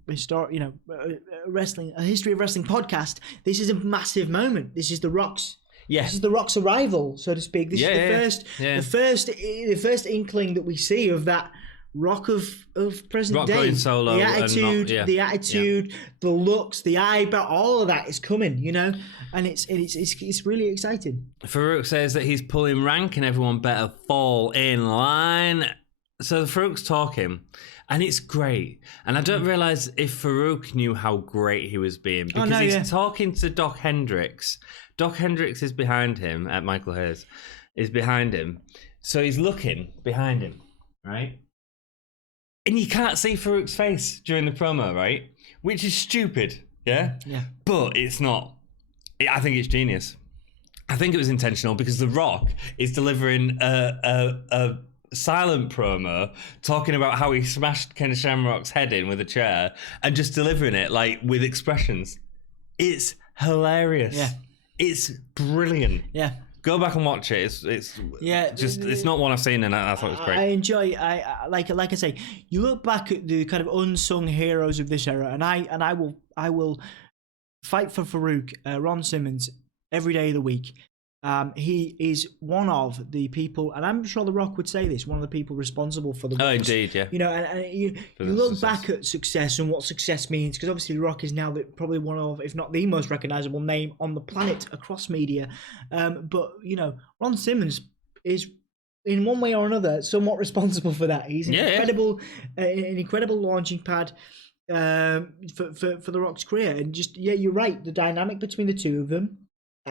of wrestling podcast, this is a massive moment. This is the Rock's. Yeah. This is the Rock's arrival, so to speak. This is the first inkling that we see of that Rock of present Rock day. going solo, the attitude, and not, the looks, the eyebrow, all of that is coming, you know, and it's really exciting. Farouk says that he's pulling rank and everyone better fall in line. So Farouk's talking, and it's great. And I don't realise if Farouk knew how great he was being, because he's talking to Doc Hendricks. Doc Hendricks is behind him, Michael Hayes is behind him. So he's looking behind him, right? And you can't see Farouk's face during the promo, right? Which is stupid, yeah? Yeah. But it's not. I think it's genius. I think it was intentional because The Rock is delivering a silent promo talking about how he smashed Ken Shamrock's head in with a chair and just delivering it like with expressions. It's hilarious. Yeah. It's brilliant. Yeah. Go back and watch it. It's not one I've seen, and I thought it was great. I enjoy. I like I say, you look back at the kind of unsung heroes of this era, and I will fight for Farouk, Ron Simmons, every day of the week. He is one of the people, and I'm sure The Rock would say this, one of the people responsible for the Rocks. Oh, indeed, yeah. You know, and you look back at success and what success means, because obviously The Rock is now probably one of, if not the most recognizable name on the planet across media. But, you know, Ron Simmons is, in one way or another, somewhat responsible for that. He's an incredible launching pad for The Rock's career. And just, you're right, the dynamic between the two of them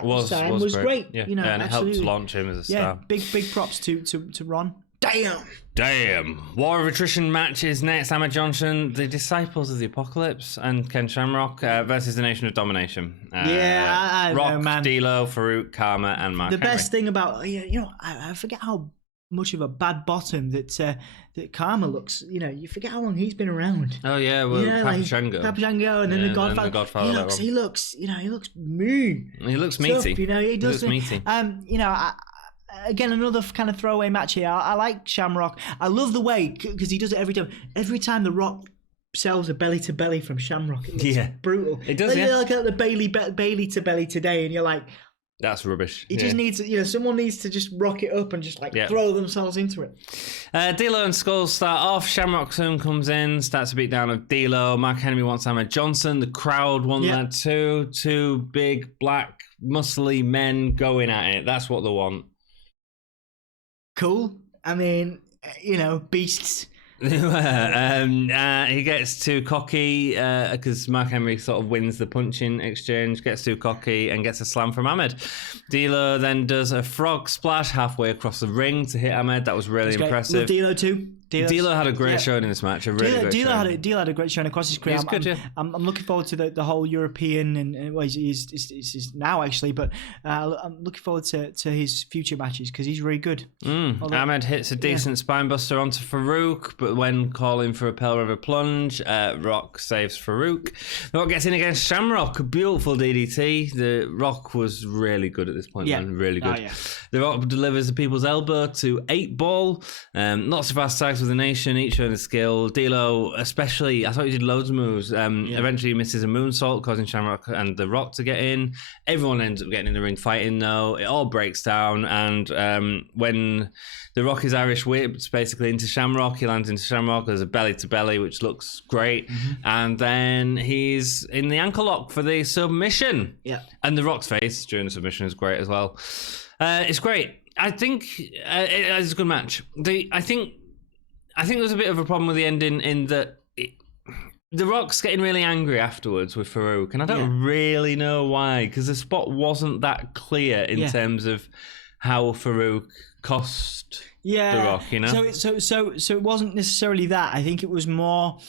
was great. Yeah. You know, and absolutely. it helped launch him as a star. Big props to Ron. Damn. War of Attrition matches next. Ahmed Johnson, the Disciples of the Apocalypse, and Ken Shamrock versus the Nation of Domination. I Rock, know, man. D'Lo, Farouk, Karma, and Mark. The best thing about, you know, I forget how much of a bad bottom that Karma looks. You know, you forget how long he's been around. Oh yeah, well, Papa Shango, and then the Godfather. He looks mean. He looks meaty. You know, he does. He looks meaty. You know, again, another kind of throwaway match here. I like Shamrock. I love the way, because he does it every time. Every time The Rock sells a belly to belly from Shamrock, it looks brutal. It does. Like the Bailey to belly today, and you're like, that's rubbish. He just needs, you know, someone needs to just rock it up and just throw themselves into it. D'Lo and Skulls start off. Shamrock soon comes in, starts a beat down of D'Lo. Mark Henry wants Ahmed Johnson. The crowd want that too. Two big, black, muscly men going at it. That's what they want. Cool. I mean, you know, beasts. He gets too cocky because Mark Henry sort of wins the punching exchange, gets too cocky and gets a slam from Ahmed. D'Lo then does a frog splash halfway across the ring to hit Ahmed. That was really impressive. With D'Lo too. D'Lo had a great showing in this match. D'Lo had a great showing across his career. I'm looking forward to the whole European and well, he's now actually, but I'm looking forward to his future matches because he's really good. Ahmed hits a decent spine buster onto Farouk, but when calling for a Pearl River plunge, Rock saves Farouk. The Rock gets in against Shamrock. Beautiful DDT. The Rock was really good at this point, man. Really good. The Rock delivers the People's Elbow to 8-Ball. Lots of fast tags with the Nation, each showing a skill. D'Lo, especially, I thought he did loads of moves. Eventually, he misses a moonsault, causing Shamrock and The Rock to get in. Everyone ends up getting in the ring fighting, though. It all breaks down, and when The Rock is Irish whipped basically into Shamrock, he lands into Shamrock. There's a belly to belly, which looks great, and then he's in the ankle lock for the submission. And The Rock's face during the submission is great as well. It's great. I think it's a good match. I think there's a bit of a problem with the ending in that The Rock's getting really angry afterwards with Farouk, and I don't really know why, because the spot wasn't that clear in terms of how Farouk cost The Rock, you know? So it wasn't necessarily that. I think it was more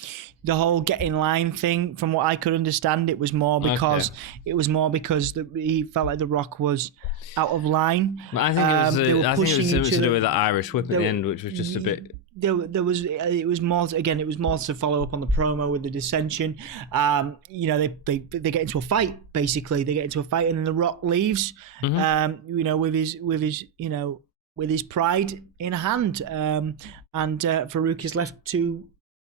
the whole get in line thing. From what I could understand, it was more because he felt like The Rock was out of line. I think it was to do with the Irish whip at the end, which was just a bit. It was more to follow up on the promo with the dissension. You know, they get into a fight. Basically, they get into a fight, and then The Rock leaves. You know, with his pride in hand, and Farouk is left to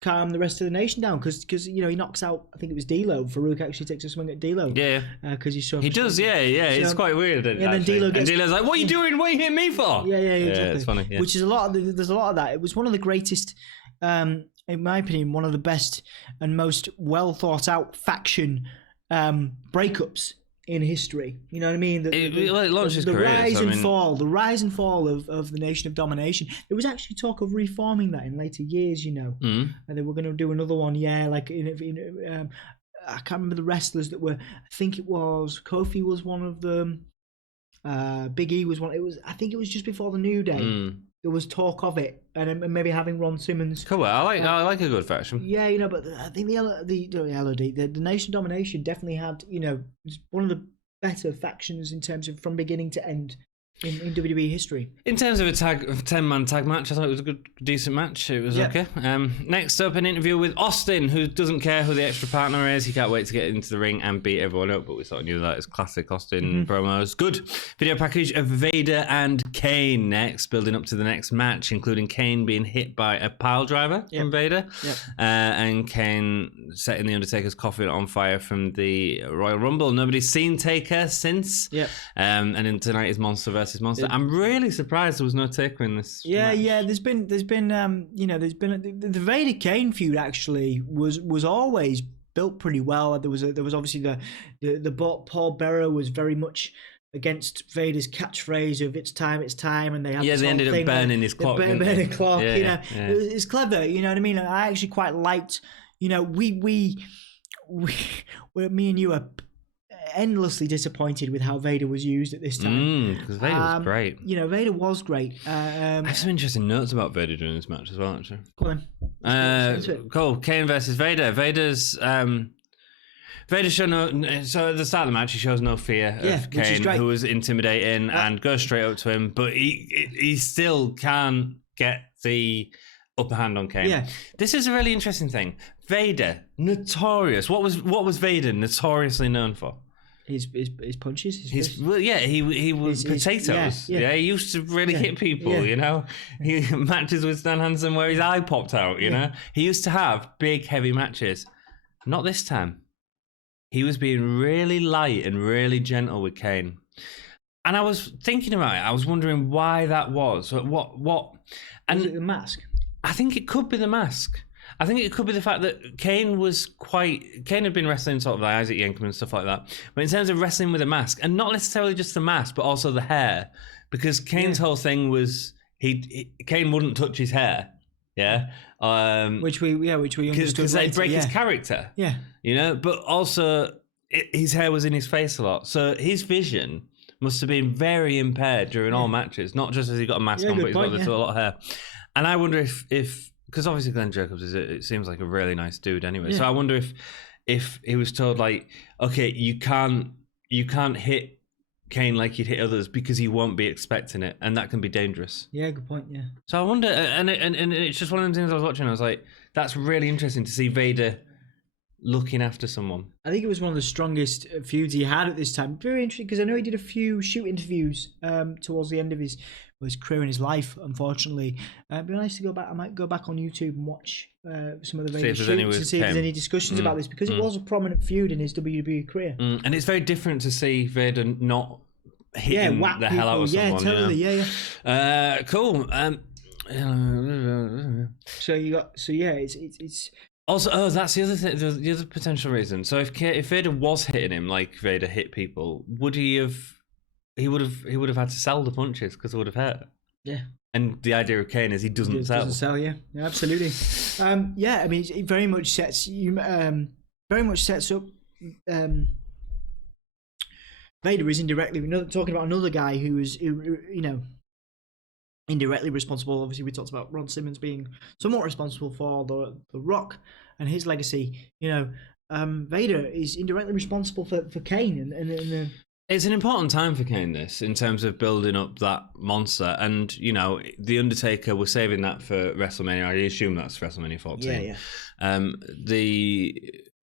calm the rest of the Nation down because you know he knocks out, I think it was D'Lo. Farouk actually takes a swing at D'Lo. Because he's so. He does, So, it's quite weird. And then D'Lo's like, "What are you doing? What are you hitting me for?" Exactly. It's funny. Which is there's a lot of that. It was one of the greatest in my opinion, one of the best and most well thought out faction breakups in history. You know what I mean? It launched his career. Rise and fall of the Nation of Domination. There was actually talk of reforming that in later years, you know. And they were going to do another one, like I can't remember the wrestlers that were. I think it was Kofi was one of them. Big E was one. I think it was just before the New Day. There was talk of it, and maybe having Ron Simmons. Cool. I like a good faction. Yeah, you know, but I think the Nation Domination definitely had, you know, one of the better factions in terms of from beginning to end in WWE history. In terms of a 10-man tag match, I thought it was a decent match. It was okay. Next up, an interview with Austin, who doesn't care who the extra partner is. He can't wait to get into the ring and beat everyone up, but we sort of knew that as classic Austin promos. Good video package of Vader and Kane next, building up to the next match, including Kane being hit by a pile driver from Vader, and Kane setting the Undertaker's coffin on fire from the Royal Rumble. Nobody's seen Taker since, and then tonight is Monster versus Monster. I'm really surprised there was no Taker in this. Match. There's been the Vader Kane feud actually was always built pretty well. There was obviously the Paul Bearer was very much against Vader's catchphrase of "It's time," and they had they ended up burning his clock. Burning clock. It's clever. You know what I mean? And I actually quite liked. You know, we me and you are endlessly disappointed with how Vader was used at this time. Because Vader was great. You know, Vader was great. I have some interesting notes about Vader during this match as well, actually. Go on. Cool. Kane versus Vader. Vader showed no. So at the start of the match, he shows no fear of Kane, who was intimidating, and goes straight up to him. But he still can't get the upper hand on Kane. This is a really interesting thing. Vader, notorious. What was Vader notoriously known for? His punches. He was potatoes. He used to really hit people. You know, he matches with Stan Hansen where his eye popped out. You know, he used to have big, heavy matches. Not this time. He was being really light and really gentle with Kane. And I was thinking about it. I was wondering why that was. What? And was it the mask? I think it could be the mask. I think it could be the fact that Kane had been wrestling sort of like Isaac Yankem and stuff like that. But in terms of wrestling with a mask, and not necessarily just the mask, but also the hair, because Kane's whole thing was Kane wouldn't touch his hair. Which we understood because they'd break his character. You know, but also his hair was in his face a lot, so his vision must have been very impaired during all matches. Not just as he got a mask on, but he's got a lot of hair. And I wonder if because obviously Glenn Jacobs it seems like a really nice dude anyway. So I wonder if he was told like, okay, you can't hit Kane like you'd hit others because he won't be expecting it, and that can be dangerous. Yeah, good point. Yeah. So I wonder, and it's just one of the things I was watching. I was like, that's really interesting to see Vader looking after someone. I think it was one of the strongest feuds he had at this time. Very interesting because I know he did a few shoot interviews towards the end of his career and his life, unfortunately. It'd be nice to go back. I might go back on YouTube and watch some of the Vader shoots and see if there's any discussions about this, because it was a prominent feud in his WWE career. And it's very different to see Vader not hitting the hell out of someone. Totally. Cool. It's also, that's the other thing, the other potential reason. So if Vader was hitting him like Vader hit people, would he have? He would have had to sell the punches because it would have hurt. Yeah. And the idea of Kane is he doesn't sell. Doesn't sell, yeah, absolutely. I mean, it very much sets up. Vader is indirectly talking about another guy who is, indirectly responsible. Obviously, we talked about Ron Simmons being somewhat responsible for the Rock and his legacy. Vader is indirectly responsible for Kane and it's an important time for Kane, this, in terms of building up that monster. And, The Undertaker, we're saving that for WrestleMania. I assume that's WrestleMania 14.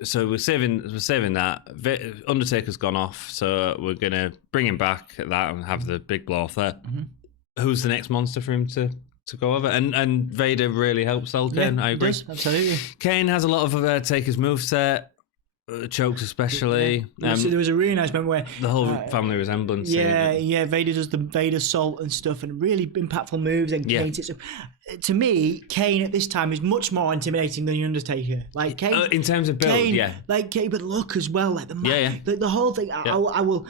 So we're saving that. Undertaker's gone off, so we're going to bring him back at that and have the big blow off there. Mm-hmm. Who's the next monster for him to go over? And Vader really helps sell Kane. I agree. Does, absolutely. Kane has a lot of Taker's moveset. chokes especially. There was a really nice moment where the whole family resemblance. Vader does the Vader salt and stuff, and really impactful moves. And Kane sits up. To me, Kane at this time is much more intimidating than the Undertaker. Like Kane, in terms of build, Kane, like Kane, but look as well, like the whole thing. I will.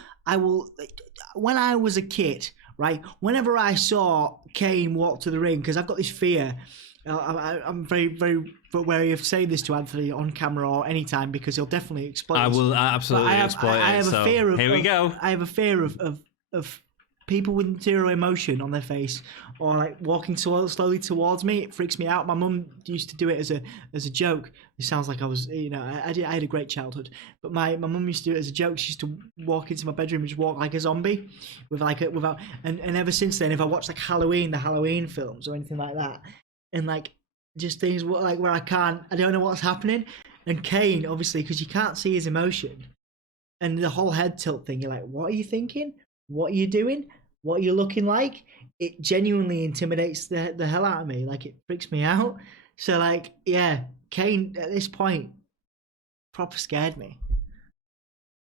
When I was a kid, right, whenever I saw Kane walk to the ring, because I've got this fear. I'm very, very wary of saying this to Anthony on camera or anytime because he'll definitely exploit. I will absolutely exploit it. I have a fear of. Here we go. I have a fear of people with zero emotion on their face or like walking slowly towards me. It freaks me out. My mum used to do it as a joke. It sounds like I was, I had a great childhood, but my mum used to do it as a joke. She used to walk into my bedroom and just walk like a zombie and ever since then, if I watch like the Halloween films or anything like that. And like just things like where I don't know what's happening. And Kane, obviously, because you can't see his emotion, and the whole head tilt thing. You're like, what are you thinking? What are you doing? What are you looking like? It genuinely intimidates the hell out of me. Like it freaks me out. So like, yeah, Kane at this point proper scared me.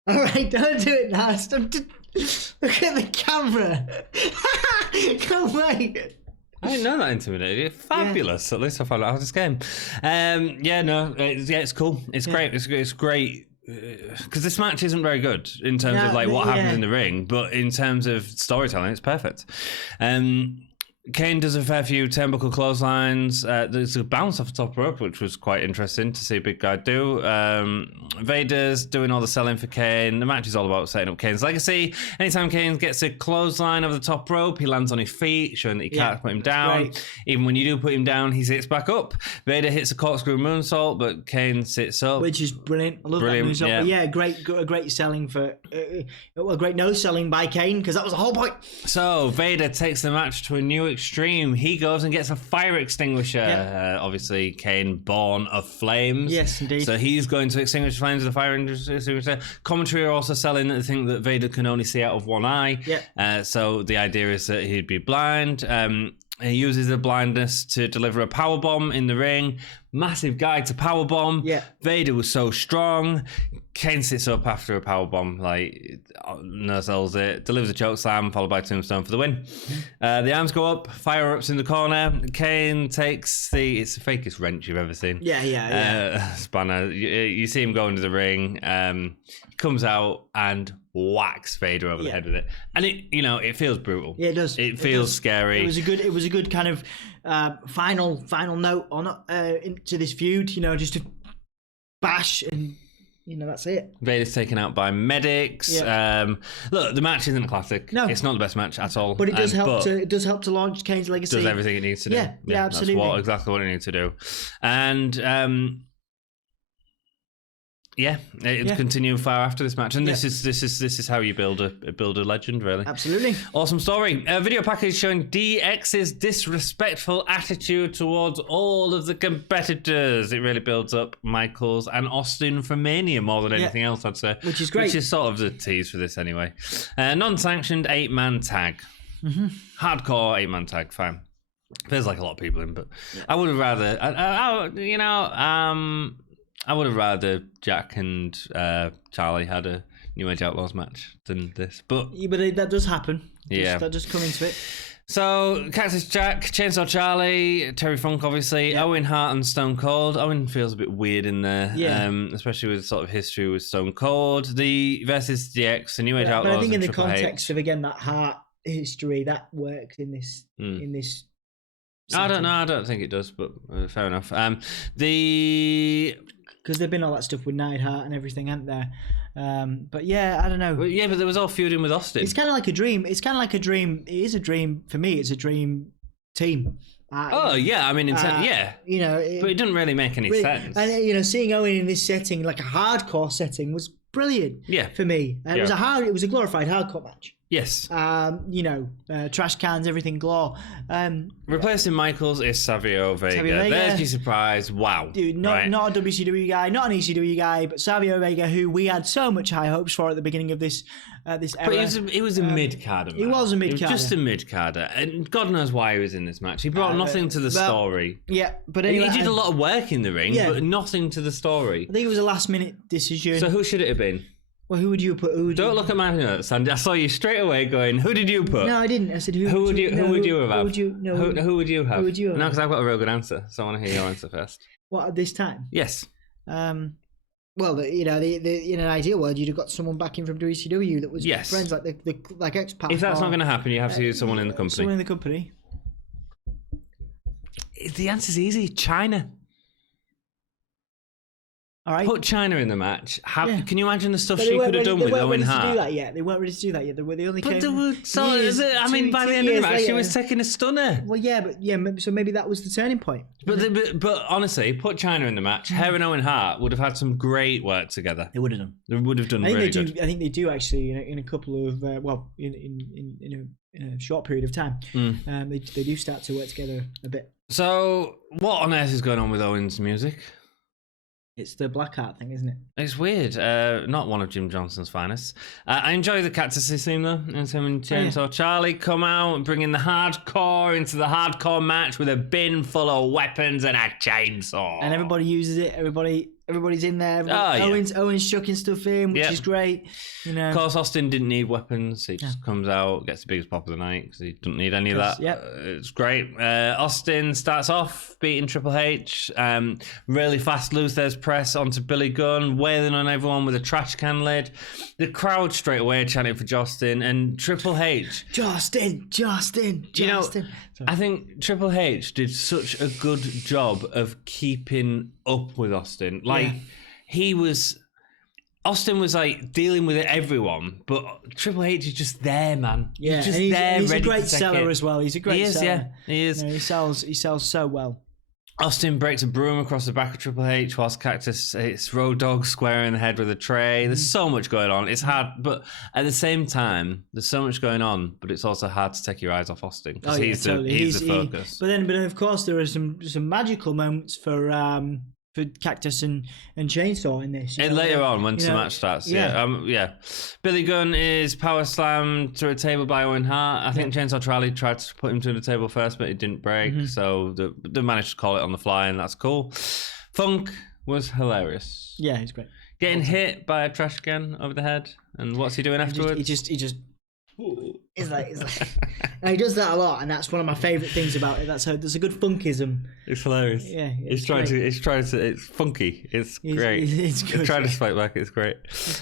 All right, don't do it now. Look at the camera. Come on. I didn't know that intimidated. Fabulous. At least I found out how this game. It's cool. It's great. It's great. Because this match isn't very good in terms of like what happens in the ring, but in terms of storytelling, it's perfect. Kane does a fair few turnbuckle clotheslines. There's a bounce off the top rope, which was quite interesting to see a big guy do. Vader's doing all the selling for Kane. The match is all about setting up Kane's legacy. Anytime Kane gets a clothesline over the top rope, he lands on his feet, showing that you can't put him down. Great. Even when you do put him down, he sits back up. Vader hits a corkscrew moonsault, but Kane sits up. Which is brilliant. I love that moonsault. Yeah, great selling for... great no selling by Kane, because that was the whole point. So, Vader takes the match to a new extreme. He goes and gets a fire extinguisher. Obviously, Kane born of flames. Yes, indeed. So he's going to extinguish the flames with a fire extinguisher. Commentary are also selling the thing that Vader can only see out of one eye. So the idea is that he'd be blind. He uses the blindness to deliver a powerbomb in the ring. Massive guy to powerbomb. Vader was so strong. Kane sits up after a powerbomb, like no-sells it, delivers a choke slam, followed by tombstone for the win. The arms go up, fire ups in the corner. Kane takes it's the fakest wrench you've ever seen. Spanner. You see him go into the ring. He comes out and whacks Vader over the head with it, and it feels brutal. Yeah, it does. It feels scary. It was a good kind of final note on into this feud. Just to bash and. That's it. Vader's taken out by medics. Look, the match isn't a classic. No, it's not the best match at all. But it does help to launch Kane's legacy. Does everything it needs to do. Yeah, absolutely. That's exactly what it needs to do. And it's continuing far after this match, and this is how you build a legend, really. Absolutely. Awesome story. A video package showing DX's disrespectful attitude towards all of the competitors. It really builds up Michaels and Austin for Mania more than anything else, I'd say. Which is great. Which is sort of the tease for this anyway. Non-sanctioned 8-man tag. Hardcore 8-man tag. Fine. Feels like a lot of people in, but I would have rather. I would have rather Jack and Charlie had a New Age Outlaws match than this. But that does happen. Yeah. That does come into it. So, Cactus Jack, Chainsaw Charlie, Terry Funk, obviously, Owen Hart and Stone Cold. Owen feels a bit weird in there, especially with sort of history with Stone Cold. The versus DX, the New Age Outlaws. But I think in the context of, again, that Hart history, that works in this I don't know. I don't think it does, but fair enough. Because there've been all that stuff with Neidhart and everything, hasn't there? But yeah, I don't know. Well, but there was all feuding with Austin. It's kind of like a dream. It is a dream for me. It's a dream team. I mean, but it didn't really make any sense. And seeing Owen in this setting, like a hardcore setting, was brilliant. For me, it was a glorified hardcore match. Yes. Trash cans, everything galore. Replacing Michaels is Savio Vega. There's your surprise. Wow. Dude, not a WCW guy, not an ECW guy, but Savio Vega, who we had so much high hopes for at the beginning of this era. But he was a mid-carder, man. He was a mid-carder. Just a mid-carder. And God knows why he was in this match. He brought nothing to the story. Yeah, but anyway... He did a lot of work in the ring, but nothing to the story. I think it was a last-minute decision. So who should it have been? Well, who would you put? Don't look at my notes, Sandy. I saw you straight away going, who did you put? No, I didn't. I said, who would you have? Who would you have? Who would you have? No, because I've got a real good answer, so I want to hear your answer first. What, at this time? Yes. Well, in an ideal world, you'd have got someone back in from WCW that was friends like X-Pac. If that's not going to happen, you have to use someone in the company. Someone in the company. The answer's easy. China. All right. Put China in the match. Can you imagine the stuff she could have done with Owen Hart? They weren't ready to do that yet. They only by came. By the end of the match, she was taking a stunner. Well, so maybe that was the turning point. But honestly, put China in the match. Her and Owen Hart would have had some great work together. They would have done. They would have done really good. I think they do actually in a couple of in a short period of time. They do start to work together a bit. So what on earth is going on with Owen's music? It's the Black Heart thing, isn't it? It's weird. Not one of Jim Johnson's finest. I enjoy the Cactus theme, though. And him and Chainsaw Charlie come out and bring in the hardcore into the hardcore match with a bin full of weapons and a chainsaw. And everybody uses it. Everybody's in there. Owen's chucking stuff in, which is great. Of course, Austin didn't need weapons. He just comes out, gets the biggest pop of the night because he doesn't need any of that. Yep. It's great. Austin starts off beating Triple H. Really fast Lou Thesz press onto Billy Gunn, wailing on everyone with a trash can lid. The crowd straight away chanting for Justin and Triple H. Justin. I think Triple H did such a good job of keeping up with Austin. Austin was like dealing with everyone, but Triple H is just there, man. Yeah, he's just there. He's ready a great to take seller it. as well. He's a great seller. Yeah, he is. He sells so well. Austin breaks a broom across the back of Triple H whilst Cactus hits Road Dogg square in the head with a tray. There's so much going on. It's hard, but at the same time, there's so much going on, but it's also hard to take your eyes off Austin because he's the focus. But of course, there are some magical moments for Cactus and Chainsaw in this. Later on, once the match starts. Yeah. Billy Gunn is power slammed to a table by Owen Hart. I think Chainsaw Charlie tried to put him to the table first, but it didn't break. So they managed to call it on the fly, and that's cool. Funk was hilarious. Yeah, he's great. Getting hit by a trash can over the head, and what's he doing afterwards? He just. It's like and he does that a lot, and that's one of my favourite things about it. There's a good funkism. It's hilarious. Yeah, it's funky. It's great. It's good. Trying to fight back. It's great.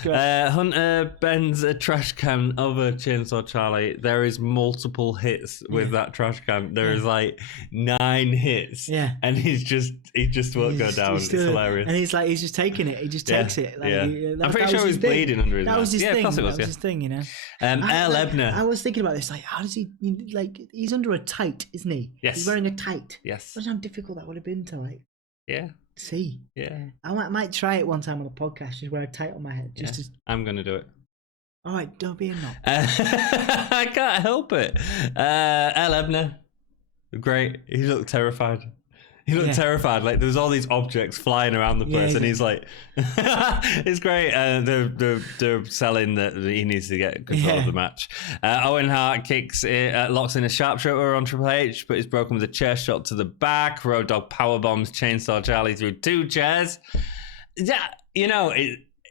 Hunter bends a trash can over Chainsaw Charlie. There is multiple hits with that trash can. There is like 9 hits. Yeah, and he just won't go down. It's hilarious. And he's just taking it. He just takes it. I'm pretty sure he's bleeding under his. That was his thing. Plus it was. That was his thing. Lebner. I was thinking about this. Like, how does he he's under a tight, isn't he? Yes. He's wearing a tight. Yes. Imagine how difficult that would have been to see. Yeah. I might try it one time on the podcast. Just wear a tight on my head. I'm gonna do it. All right, don't be a knob. I can't help it. Lebner, great. He looked terrified. Terrified. Like there was all these objects flying around the place, and he's like, "It's great." They're selling that he needs to get control of the match. Owen Hart locks in a sharpshooter on Triple H, but it's broken with a chair shot to the back. Road Dogg powerbombs Chainsaw Charlie through 2 chairs. Yeah,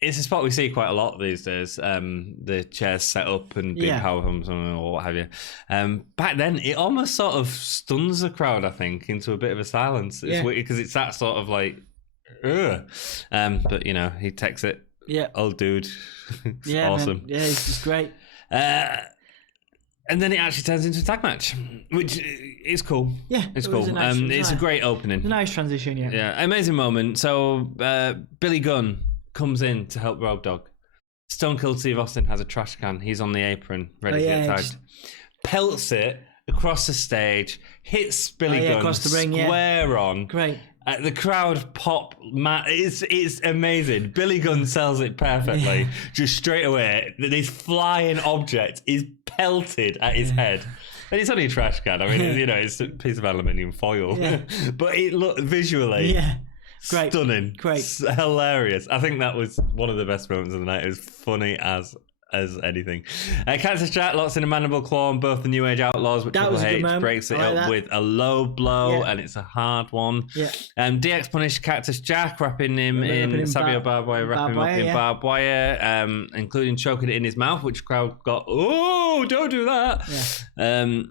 it's a spot we see quite a lot these days. The chairs set up and big power bombs or what have you. Back then, it almost sort of stuns the crowd, I think, into a bit of a silence. It's weird because it's that sort of like, ugh. But he takes it. Yeah, old dude. It's awesome. Man. Yeah, it's great. And then it actually turns into a tag match, which is cool. Yeah, it's cool. It's a great opening. It's a nice transition. Yeah, amazing moment. So Billy Gunn comes in to help Road Dogg. Stone Cold Steve Austin has a trash can. He's on the apron, ready to get tagged. Pelts it across the stage, hits Billy Gunn across the ring, square on. Great. The crowd pop, it's amazing. Billy Gunn sells it perfectly. Just straight away, this flying object is pelted at his head. And it's only a trash can. I mean, it's a piece of aluminium foil. Yeah. But it looked visually great. Stunning. Great. Hilarious. I think that was one of the best moments of the night. It was funny as anything. Cactus Jack locks in a mandible claw on both the New Age Outlaws, but Triple H breaks it up with a low blow, and it's a hard one. Yeah. DX punished Cactus Jack, wrapping him in Savio barbed wire, wrapping him up in barbed wire, including choking it in his mouth, which crowd got, oh, don't do that. Yeah.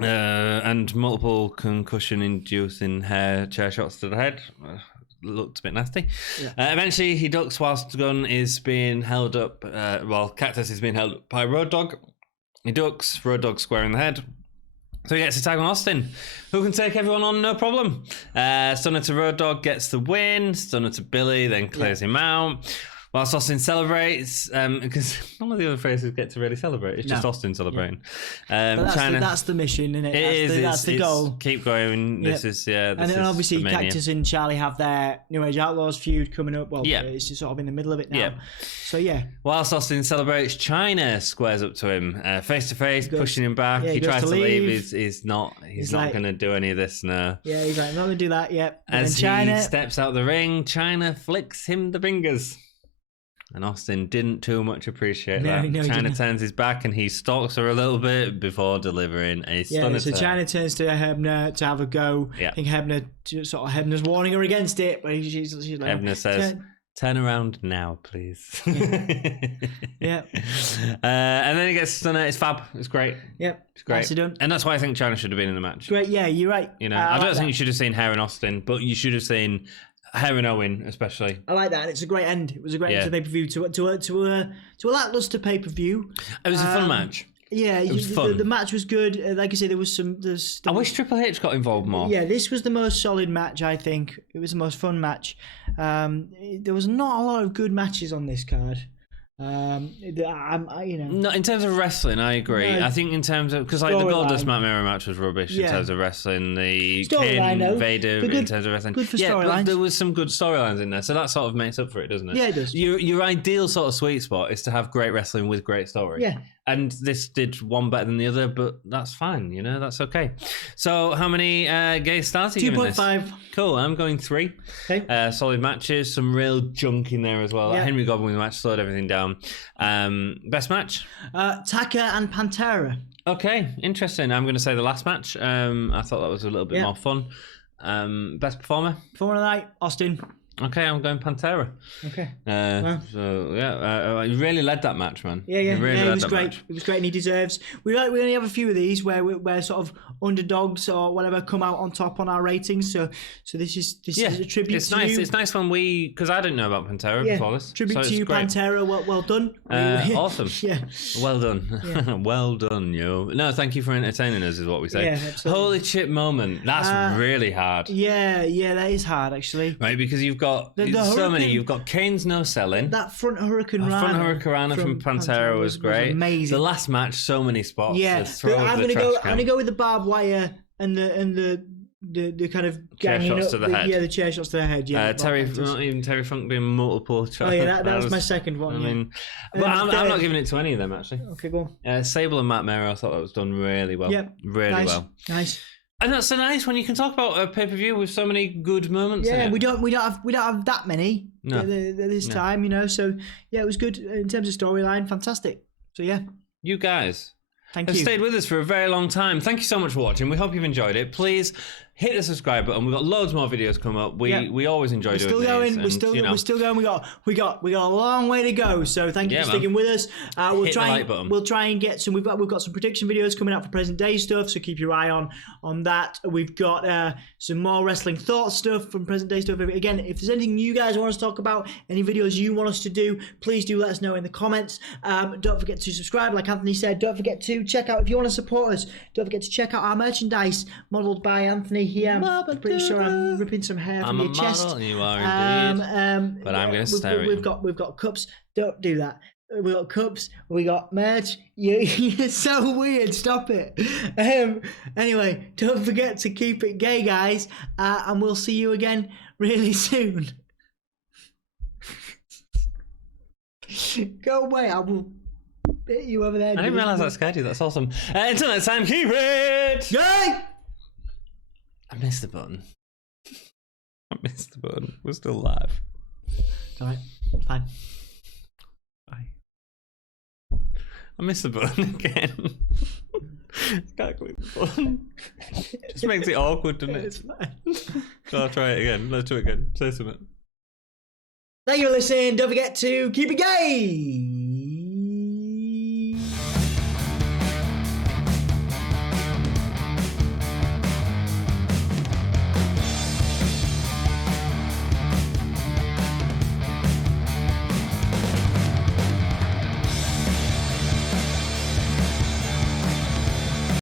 And multiple concussion-inducing chair shots to the head. Looked a bit nasty. Yeah. Eventually, he ducks whilst Gunn is being held up. Cactus is being held up by Road Dogg. He ducks, Road Dogg squaring the head. So he gets a tag on Austin, who can take everyone on, no problem. Stunner to Road Dogg gets the win. Stunner to Billy, then clears him out. Whilst Austin celebrates, because none of the other faces get to really celebrate. It's just Austin celebrating. That's the mission, isn't it? That's the goal. Keep going. This is, and then obviously Cactus and Charlie have their New Age Outlaws feud coming up. Well, it's just sort of in the middle of it now. Yeah. So, whilst Austin celebrates, China squares up to him, face to face, pushing him back. He tries to leave. He's not going to do any of this now. Yeah, he's like, I'm not going to do that yet. As he steps out the ring, China flicks him the fingers. And Austin didn't too much appreciate that. China turns his back and he stalks her a little bit before delivering a stunner. So China turns to Hebner to have a go. I think Hebner's warning her against it, but she's like, Hebner says, turn around now, please. Yeah. And then he gets stunner. It's fab. It's great. Yep. It's great. Done. And that's why I think China should have been in the match. Great. Yeah, you're right. I don't think you should have seen her and Austin, but you should have seen her and Owen, especially. I like that, and it's a great end. It was a great end to pay-per-view, to a lackluster pay-per-view. It was a fun match. Yeah, it was fun. The match was good. Like I say, there was I wish Triple H got involved more. Yeah, this was the most solid match, I think. It was the most fun match. There was not a lot of good matches on this card. No, in terms of wrestling, I agree. I think in terms of, because like the Goldust Marc Mero match was rubbish in terms of wrestling. The Kane Vader in terms of wrestling, good for storylines. There was some good storylines in there, so that sort of makes up for it, doesn't it? Yeah, it does. Your ideal sort of sweet spot is to have great wrestling with great story. Yeah. And this did one better than the other, but that's fine, that's okay. So how many gay stars are you giving this? 2.5. Cool, I'm going 3. Okay. Solid matches, some real junk in there as well. Yeah. Henry Godwinns match slowed everything down. Best match? Taka and Pantera. Okay, interesting. I'm going to say the last match. I thought that was a little bit more fun. Best performer? Performer of the night, Austin. Okay, I'm going Pantera. Okay. He really led that match, man. Yeah. It was great. Match. It was great, and he deserves. We only have a few of these where sort of underdogs or whatever come out on top on our ratings. So this is a tribute. It's to nice. you. It's nice when because I didn't know about Pantera before this. Tribute to you, great. Pantera. Well done. Awesome. Yeah. Well done. Yeah. Well done, yo. No, thank you for entertaining us, is what we say. Yeah, absolutely. Holy shit moment. That's really hard. Yeah, that is hard actually. Right, because you've got so many. You've got Kane's no selling. That front Hurricane Rana from Pantera was great. Amazing. The last match, so many spots. Yeah, I'm gonna go with the barbed wire and the kind of chair shots to the head. Yeah, the chair shots to the head. Yeah, not even Terry Funk doing multiple shots. Oh yeah, that was my second one. I mean, but I'm not giving it to any of them actually. Okay, go on. Sable and Marc Mero, I thought that was done really well. Yeah, really well. Nice. And that's so nice when you can talk about a pay-per-view with so many good moments. Yeah, we don't have that many this time, So yeah, it was good in terms of storyline. Fantastic. So yeah, you guys have stayed with us for a very long time. Thank you so much for watching. We hope you've enjoyed it. Please hit the subscribe button. We've got loads more videos coming up. We always enjoy doing these. We're still going. We got a long way to go. So thank you for sticking with us. We'll try and get some. We've got some prediction videos coming out for present day stuff. So keep your eye on that. We've got some more wrestling thought stuff from present day stuff. Again, if there's anything you guys want us to talk about, any videos you want us to do, please do let us know in the comments. Don't forget to subscribe, like Anthony said. Don't forget to check out, if you want to support us, don't forget to check out our merchandise modelled by Anthony here. I'm pretty sure I'm ripping some hair from your chest. You are indeed. But I'm going to stare at you. We've got cups. Don't do that. We got cups. We got merch. You're so weird. Stop it. Anyway, don't forget to keep it gay, guys. And we'll see you again really soon. Go away. I will hit you over there. I didn't realise that scared you. That's awesome. Until next time, keep it Gay! I missed the button. We're still live. Alright, fine. Bye. I missed the button again. I can't click the button. Just makes it awkward, doesn't it? It's fine. So I'll try it again. Let's do it again. Say something. Thank you for listening. Don't forget to keep it gay.